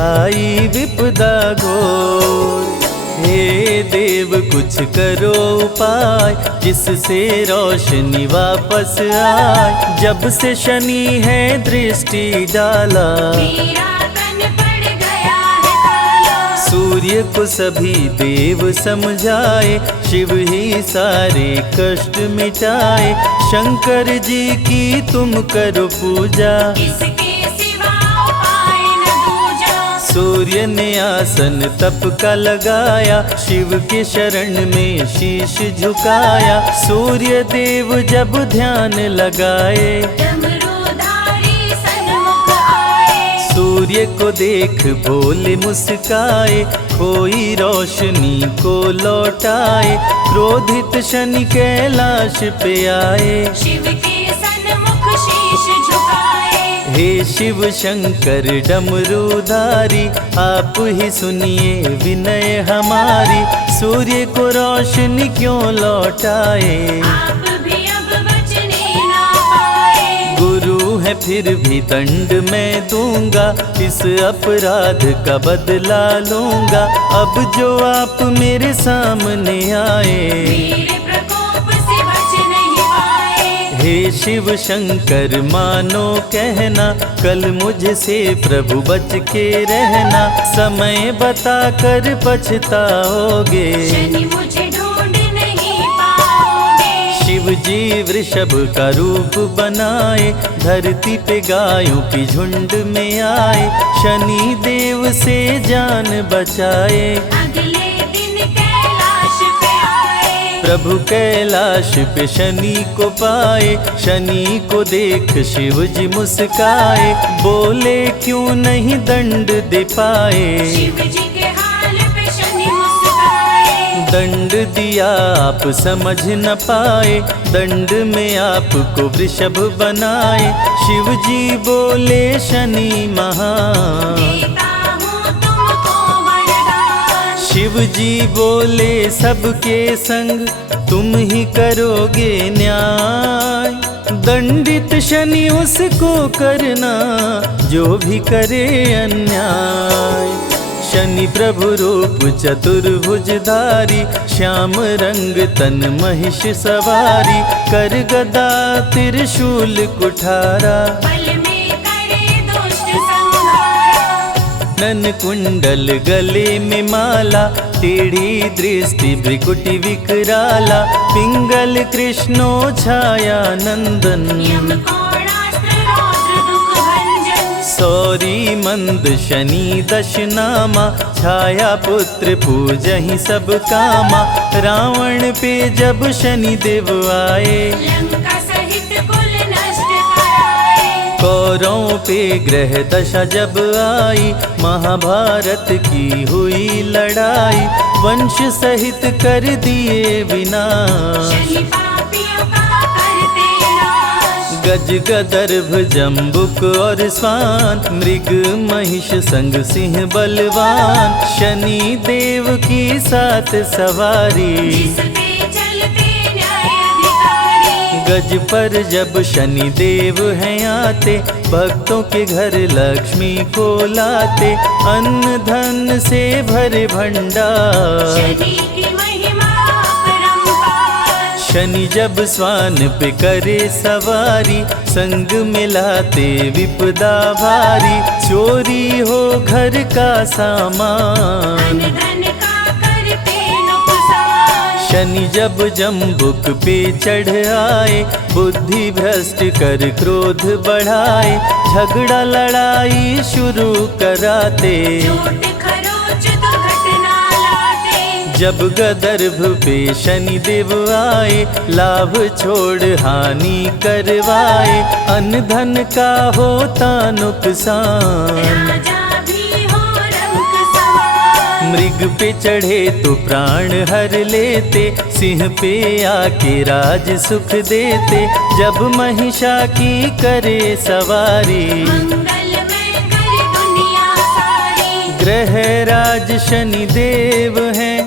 आई विपदा घोर। हे देव कुछ करो उपाय, जिससे रोशनी वापस आए। जब से शनि है दृष्टि डाला, मेरा तन पड़ गया है काला। सूर्य को सभी देव समझाए, शिव ही सारे कष्ट मिटाए। शंकर जी की तुम करो पूजा, इसके सिवा उपाय न दूजा। सूर्य ने आसन तप का लगाया, शिव के शरण में शीश झुकाया। सूर्य देव जब ध्यान लगाए, डमरूधारी सन्मुख आए। सूर्य को देख भोले मुस्काए। खोई रोशनी को लौटाए, क्रोधित शनि कैलाश पे आए। शिव के सन्मुख शीश झुकाए। हे शिव शंकर डमरूधारी, आप ही सुनिए विनय हमारी। सूर्य को रोशनी क्यों लौटाए, आप भी अब बचने ना पाए। गुरु है फिर भी दंड मैं दूंगा, इस अपराध का बदला लूंगा। अब जो आप मेरे सामने आए, मेरे प्रकोप से बच नहीं पाए। हे शिव शंकर मानो कहना, कल मुझसे प्रभु बच के रहना। समय बता कर पछताओगे, शनि मुझे ढूंढ नहीं पाओगे। शिव जी वृषभ का रूप बनाए, धरती पे गायों की झुंड में आए। शनि देव से जान बचाए, अगले दिन कैलाश पे आए। प्रभु कैलाश पे शनि को पाए। शनि को देख शिव जी मुस्काए, बोले क्यों नहीं दंड दे पाए। शिव जी के हाल पे शनि मुस्काए। दंड दिया आप समझ न पाए, दंड में आपको वृषभ बनाए। शिव जी बोले शनि महान, देता हूँ तुमको वरदान। शिव जी बोले सबके संग तुम ही करोगे न्याय। दंडित शनि उसको करना जो भी करे अन्याय। शनि शनि प्रभु रूप चतुर्भुजधारी, श्याम रंग तन महिष सवारी, कर गदा त्रिशूल कुठारा, बल में करे दुष्ट संहारा। नन कुंडल गले में माला, टेढ़ी दृष्टि भ्रिकुटि विकराला, पिंगल कृष्णो छाया नंदन, यम कोणास्त्र रौद्र दुख भंजन। सौरी मंद शनि दशनामा, छाया पुत्र पूजहि सब कामा, रावण पे जब शनि देव आए, लंका सहित कुल नष्ट कराए। कौरवों पे ग्रह दशा जब आई, महाभारत की हुई लड़ाई, वंश सहित कर दिए विनाश, शनि पापियों का करते नाश। गज गदर्भ जम्बुक और स्वान, मृग महिष संग सिंह बलवान, शनि देव की सात सवारी, जिसपे चलते न्याय अधिकारी। गज पर जब शनि देव हैं आते, भक्तों के घर लक्ष्मी को लाते, अन्न धन से भरे भंडार। शनि की महिमा अपरंपार। शनि जब स्वान पे करे सवारी, संग मिलाते विपदा भारी, चोरी हो घर का सामान, धन धन का करते नुकसान। शनि जब जम्बुक पे चढ़ आए, बुद्धि भ्रष्ट कर क्रोध बढ़ाए, झगड़ा लड़ाई शुरू कराते, झूठ खरोच दुर्घटना लाते। जब गदर्भ पे शनि देव आए, लाभ छोड़ हानि करवाए, अन्न धन का होता नुकसान, राजा भी हो रंक सवार। मृग पे चढ़े तो प्राण हर लेते, सिंह पे आके राज सुख देते, जब महिषा की करे सवारी, मंगलमय कर दुनिया सारी। ग्रह राज शनि देव हैं,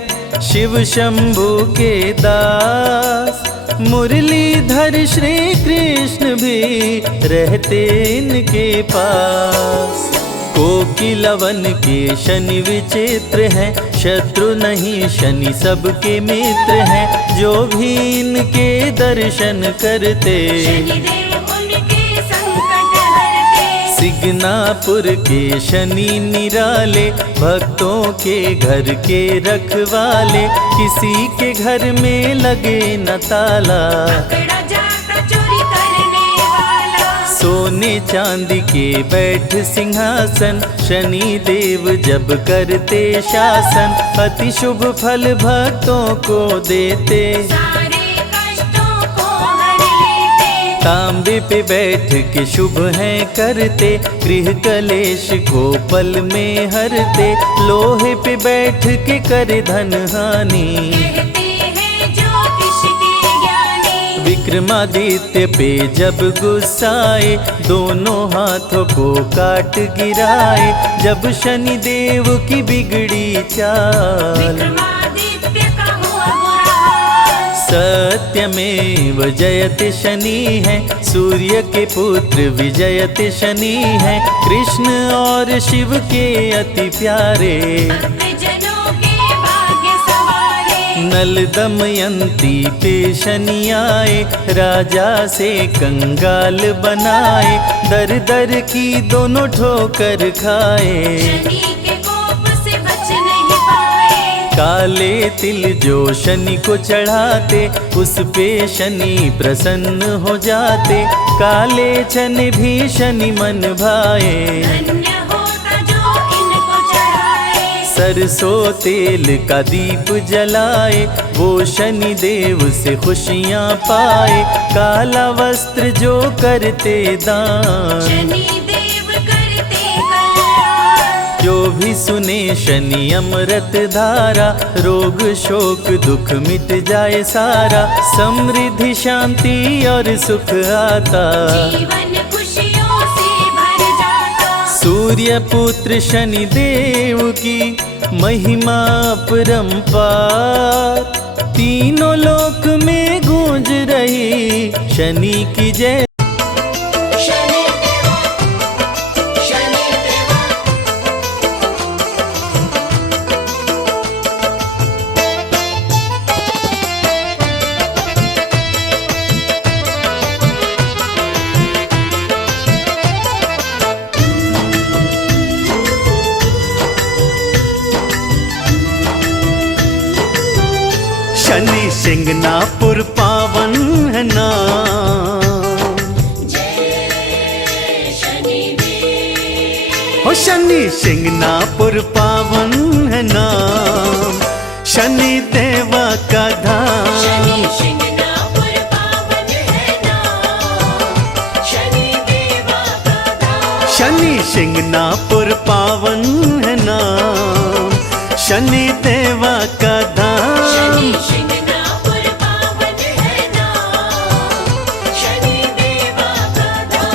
शिव शंभु के दास, मुरलीधर श्री कृष्ण भी रहते इनके पास। कोकिलवन के शनि विचित्र हैं, शत्रु नहीं शनि सबके मित्र हैं, जो भी इनके दर्शन करते, शनिदेव उनके संकट हरते। सिगनापुर के शनि निराले, भक्तों के घर के रखवाले, किसी के घर में लगे न ताला, पकड़ा जाता चोरी करने वाला। सोने चांदी के बैठ सिंहासन, शनि देव जब करते शासन, अति शुभ फल भक्तों को देते, सारे कष्टों को हर लेते। तांबे पे बैठ के शुभ हैं करते, गृह कलेश को पल में हरते, लोहे पे बैठ के करे धन हानि, कहते हैं ज्योतिष के ज्ञानी। विक्रमादित्य पे जब गुस्साए, दोनों हाथों को काट गिराए, जब शनि देव की बिगड़ी चाल, विक्रमादित्य का हुआ बुरा हाल। सत्यमेव जयते शनि है, सूर्य के पुत्र विजयते शनि है, कृष्ण और शिव के अति प्यारे, भक्तजनों के भाग्य सवारे। नल दमयंती पे शनि आए, राजा से कंगाल बनाए, दर दर की दोनों ठोकर खाए, शनि के कोप से बच नहीं पाए। काले तिल जो शनि को चढ़ाते, उस पे शनि प्रसन्न हो जाते, काले चने भी शनि मन भाए, धन्य होता जो इनको चढ़ाए। सरसों तेल का दीप जलाए, वो शनि देव से खुशियाँ पाए, काला वस्त्र जो करते दान, शनि देव करते कल्याण। जो भी सुने शनि अमृत धारा, रोग शोक दुख मिट जाए सारा, समृद्धि शांति और सुख आता, जीवन खुशियों से भर जाता। सूर्य पुत्र शनि देव की महिमा अपरंपार, तीनों लोक में गूंज रही शनि की जय। शनि देवा, शनि देवा। शनि सिंगनापुर पावन है नाम। जय शनिदेव। हो शनि सिंगनापुर पावन है नाम, शनि देवा का धाम। शनि सिंगनापुर पावन है नाम, शनि देवा का धाम। शनि सिंगनापुर पावन है नाम, शनि देवा का धाम। शनि सिंगनापुर पावन है नाम, शनि देवा का धाम।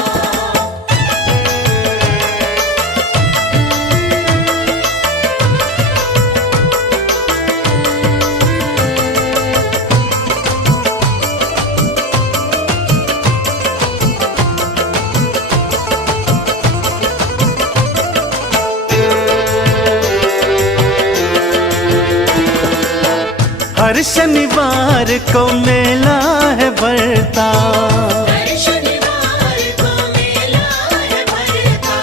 हर शनिवार को मेला है भरता, हर शनिवार को मेला है भरता।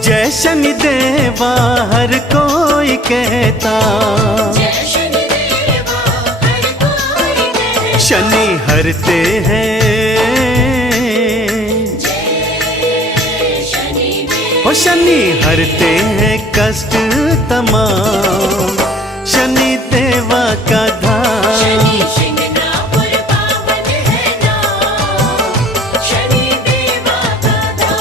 जय शनि देवा हर कोई कहता। जय शनिदेवा हर कोई कहता। शनि हरते हैं, जय शनिदेव। हो शनि हरते हैं कष्ट तमाम, शनि देवा का धाम। शनि सिंगनापुर पावन है नाम, शनि देवा का धाम।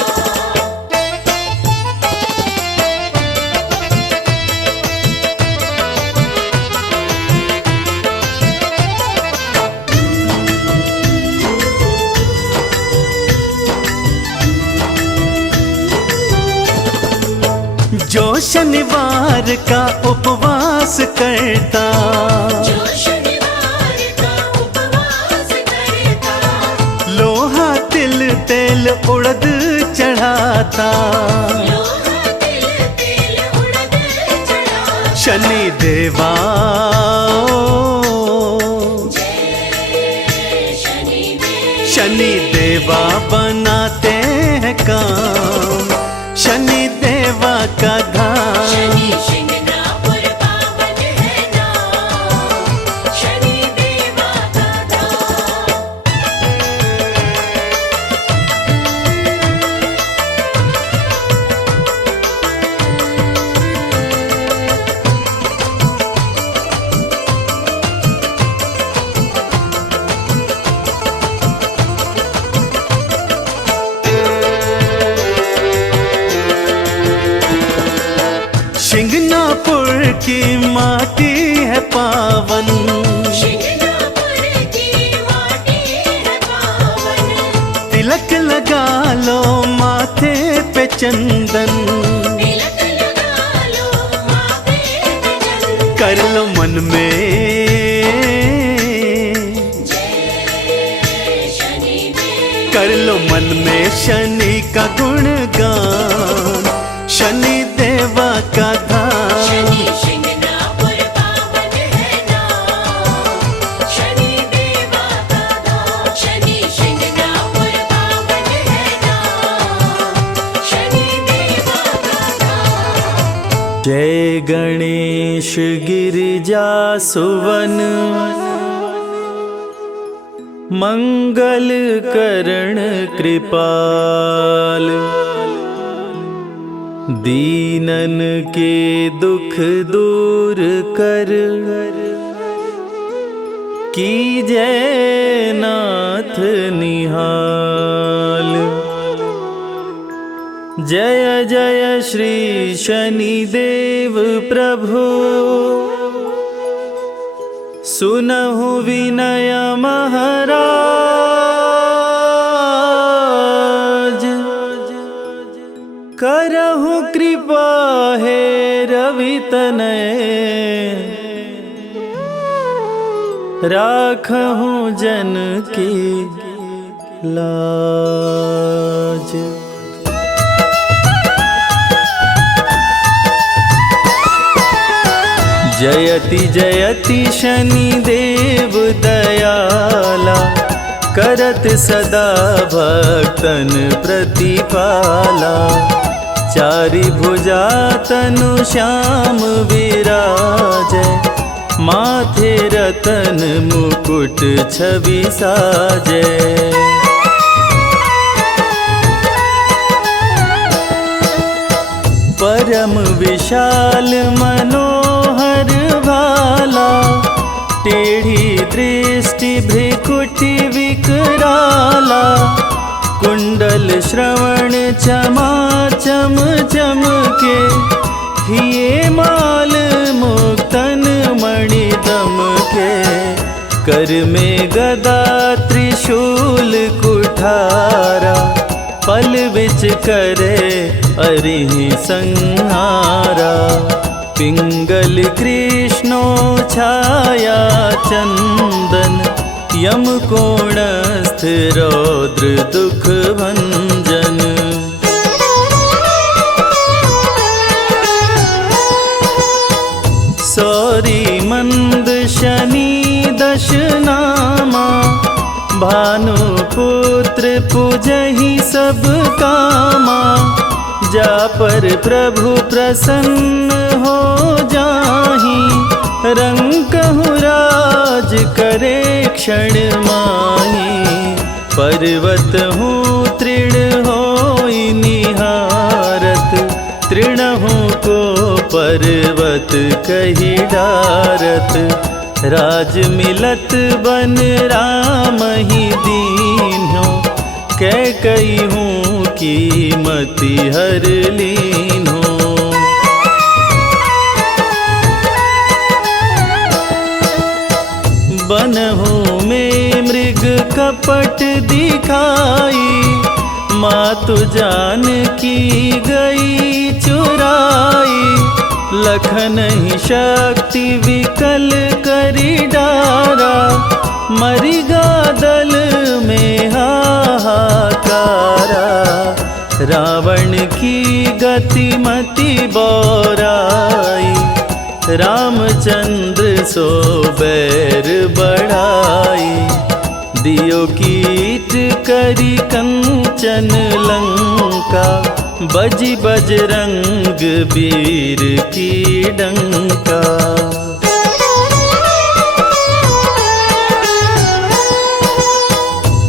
जो शनिवार का उपवास करता, जो शनिवार का उपवास करता। लोहा तिल तेल उड़द चढ़ाता। लोहा तिल तिल उड़द चढ़ाता। शनि देवा जय शनिदेव। शनि देवा बनाते हैं काम, शनि देवा का धाम। शनि सिंगनापुर पावन है नाम, शनि देवा का धाम। सिंगनापुर की माटी है पावन, सिंगनापुर की माटी है पावन। तिलक लगा लो माथे पे चंदन, तिलक लगा लो माथे पे चंदन। कर लो मन में, जय शनिदेव। कर लो मन में शनि का गुणगान, शनि देवा का धाम। शनि सिंगनापुर पावन है नाम, शनि देवा का धाम। शनि सिंगनापुर पावन है नाम, शनि देवा का धाम। जय गणेश गिरिजा सुवन, मंगल करण कृपाल। दीनन के दुख दूर कर, कीजय नाथ निहाल। जय जय श्री शनिदेव प्रभु, सुनहु विनय महाराज। करहु कृपा हे रवि तनय, राखहु जन की लाज। जयति जयति शनिदेव दयाला, करत सदा भक्तन प्रतिपाला। चारि भुजा तनु श्याम विराजय, माथे रतन मुकुट छवि साजे। परम विशाल मनोहर भाला, टेढ़ी दृष्टि भ्रिकुटि विकराला। कुंडल श्रवण चमाचम चमके, हिये माल मुक्तन मणि दमके। कर में गदा त्रिशूल कुठारा, पल बिच करे अरिहि संहारा। पिंगल कृष्णो छाया चंदन, यम कोणस्थ रौद्र दुख भंजन। सौरी मंद शनि दश नामा, भानुपुत्र पूजहि सब कामा। जा पर प्रभु प्रसन्न हो जाहि, रंकहु राज करे क्षण माहि। पर्वत हूँ तृण होई निहारत, तृणहु को पर्वत कहि डारत। राज मिलत बन राम ही दीन्हो, कैकई हूँ कीमति हर लीन्हो। बनहु में मृग कपट दिखाई, मातु जानकी गई चुराई। लखन ही शक्ति विकल करी डारा, मरिगा दल में हाहाकारा। रावण की गतिमति बौराई, रामचंद्र सो बैर बढ़ाई। दियो कीट करी कंचन लंका, बजी बजरंग वीर की डंका।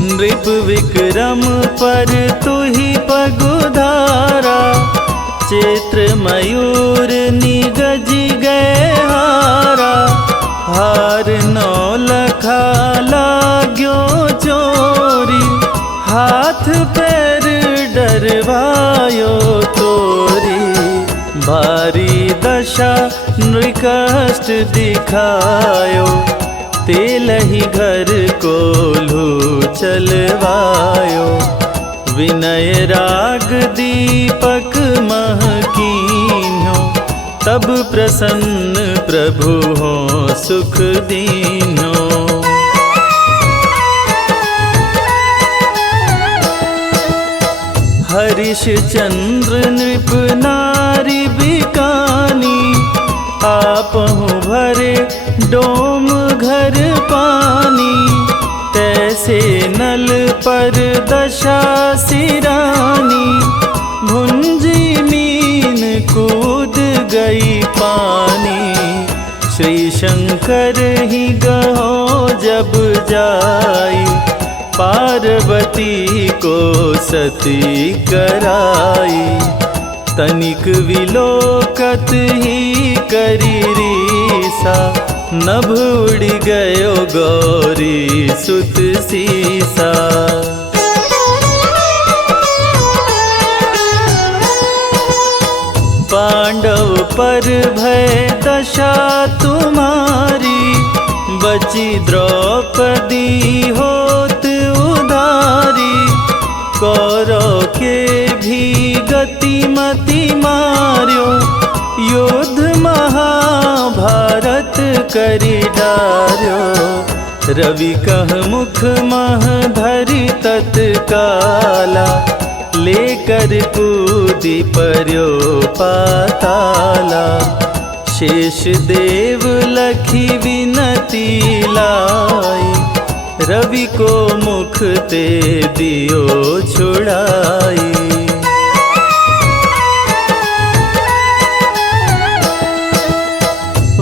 नृप विक्रम पर तुहि पगुधारा, चैत्र मयूर निगज गए हारा। हार नौलखा लाग्यो चोरी, हाथ पैर डरवायो तोरी। भारी दशा नृकष्ट दिखायो, तेलहि घर कोल्हू चलवायो। विनय राग दीपक महकीन्हो, तब प्रसन्न प्रभु हो सुख दीन्हो। हरिश्चंद्र नृप नारी बिकानी, आपहु भरे डोम घर पानी। तैसे नल पर दशा सिरानी, भुंजी मीन कूद गई पानी। श्री शंकर ही गहो जब जाई, पार्वती को सती कराई। तनिक विलोकत ही करी रीसा, नभ उड़ गयो गौरी सुत सीसा। पांडव पर भय दशा तुम्हारी, बची द्रौपदी होत उधारी। कौरव के भी गतिमति मार्यो, युद्ध महाभारत करी डार्यो। रवि कह मुख मह धरि तत्काला, लेकर कूदी पर्यो पाताला। शेष देव लखी विनती लाई, रवि को मुख ते दियो छुड़ाई।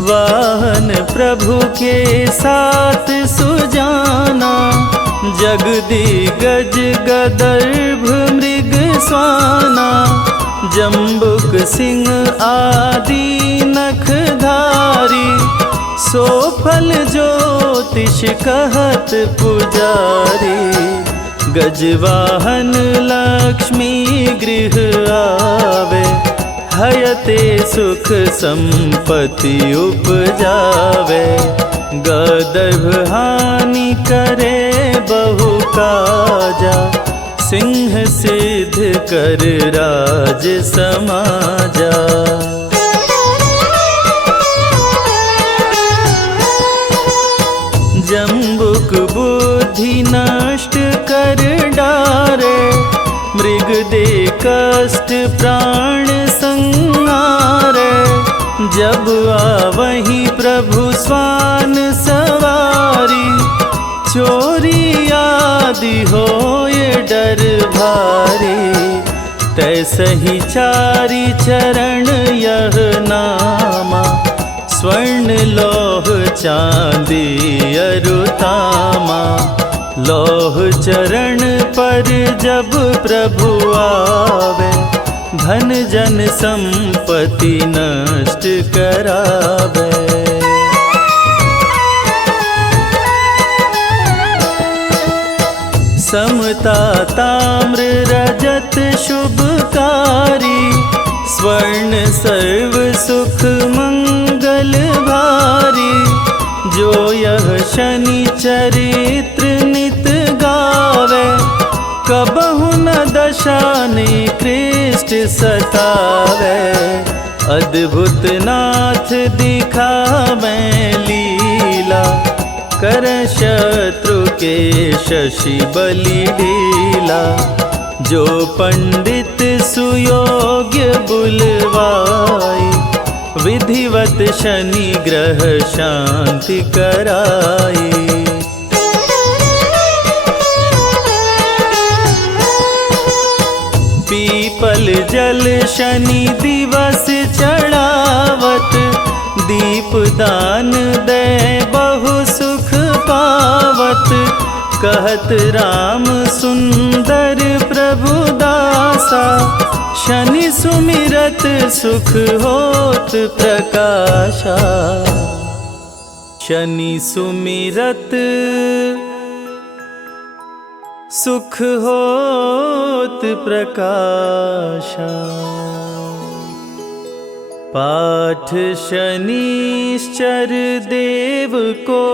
वाहन प्रभु के साथ सुजाना, जगदिगज गदर्भ मृग स्वाना, जम्बुक सिंह आदि नखधारी, सो फल ज्योतिष कहत पुजारी। गजवाहन लक्ष्मी गृह आवे, हयते सुख संपत्ति उपजावे। गदर्भ हानि करे बहु काजा, सिंह सिद्ध कर राज समाजा। जम्बुक बुद्धि नष्ट कर डारे, मृग दे कष्ट प्राण संहारे। जब आवहि प्रभु स्वान सवारी, चोरी आदि होए डर भारी। तैसहि चारि चरण यह नामा, स्वर्ण लौह चांदी अरुतामा। लौह चरण पर जब प्रभु आवे, धन जन संपत्ति नष्ट करावे। समता ताम्र रजत शुभकारी, स्वर्ण सर्व सुख मंगल भारी। जो यह शनि चरित्र नित गावे, कबहु न दशा निकृष्ट सतावे। अद्भुत नाथ दिखावे लीला, कर शत्रु के शशि बलि ढीला। जो पंडित सुयोग्य बुलवाई, विधिवत शनि ग्रह शांति कराई। पीपल जल शनि दिवस चढ़ावत, दीप दान दे बहु सुख पावत। कहत राम सुंदर प्रभु दासा, शनि सुमिरत सुख होत प्रकाशा। शनि सुमिरत सुख होत प्रकाशा। पाठ शनिश्चर देव को,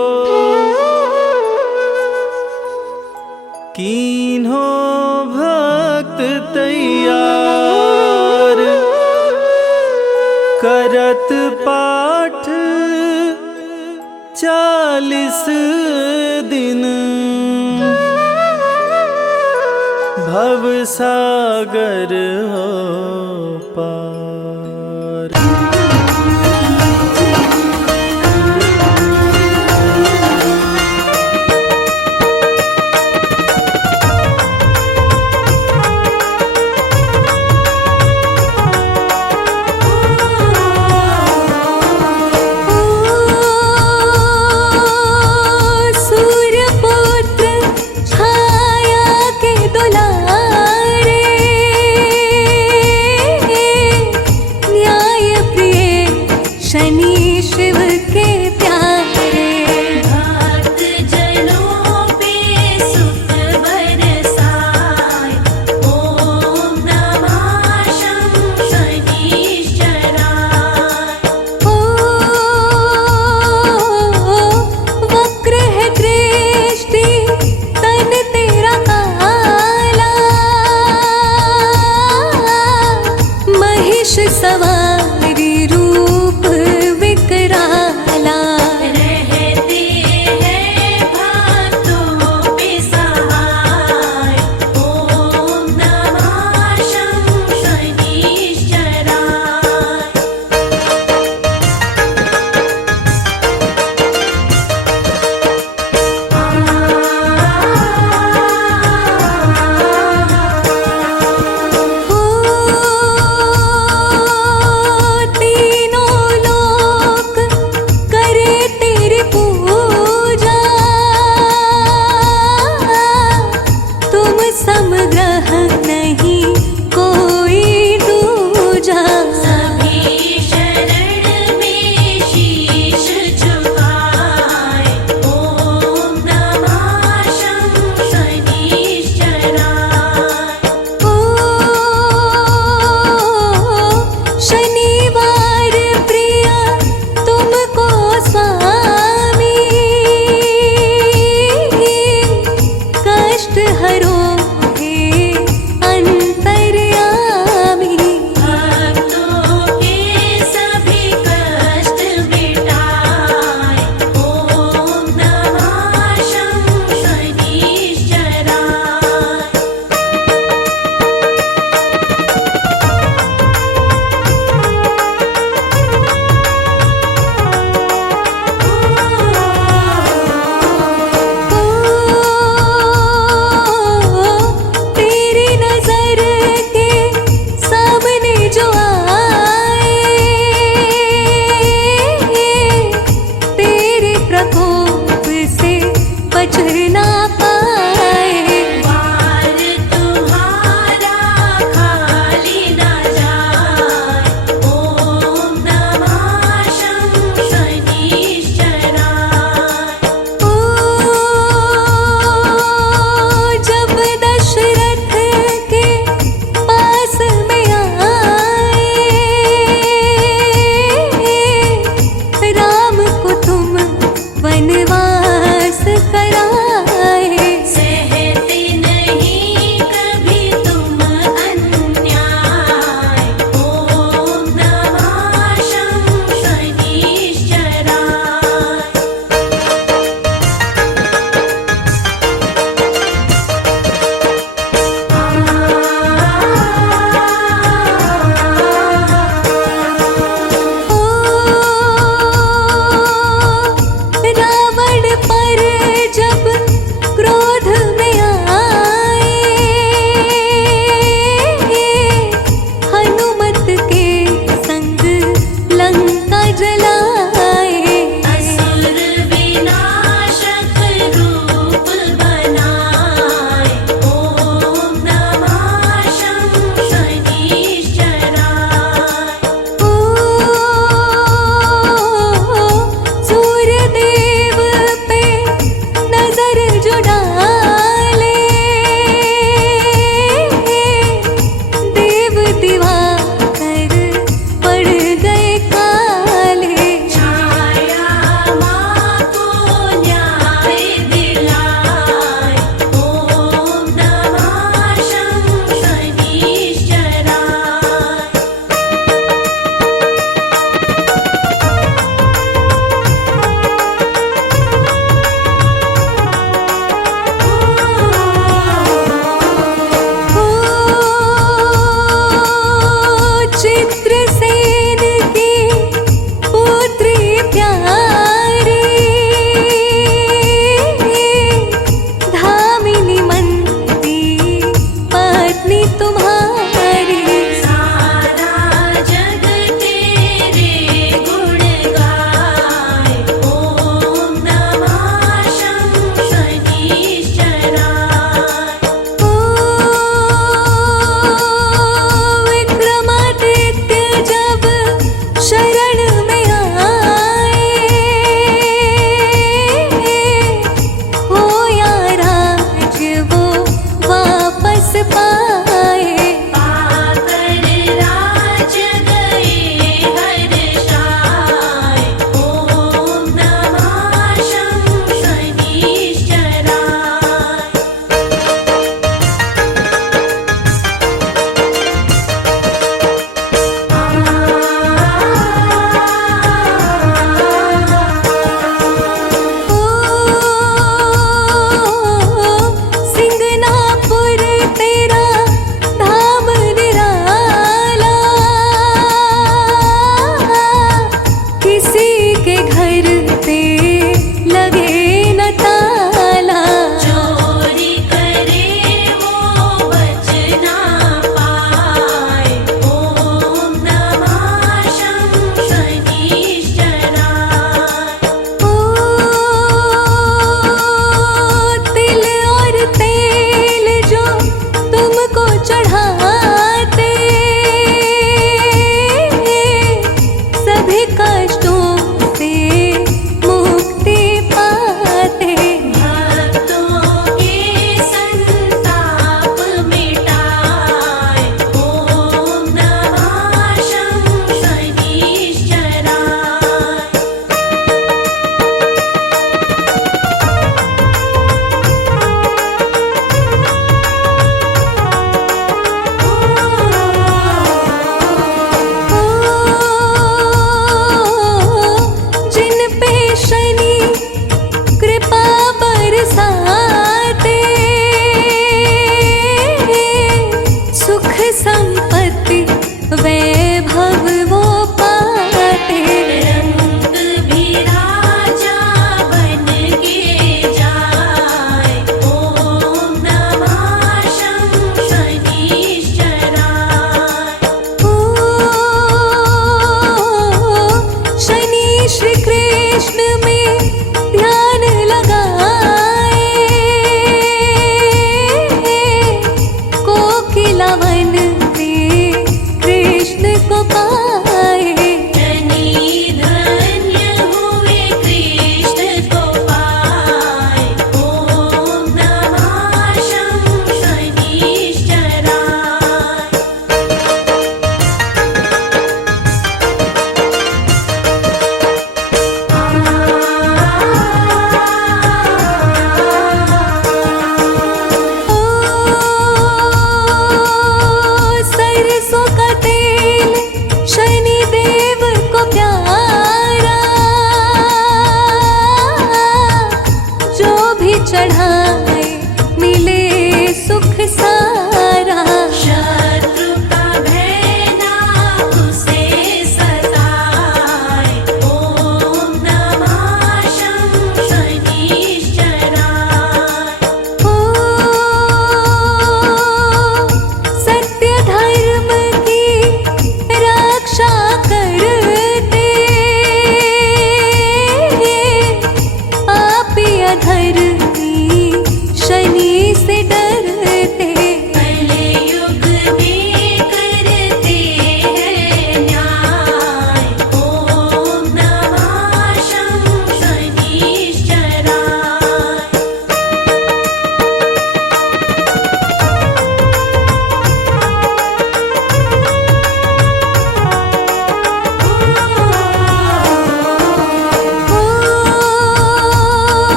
कीन्हो भक्त तैयार। करत पाठ 40 दिन, भव सागर हो पार। शनि शिव के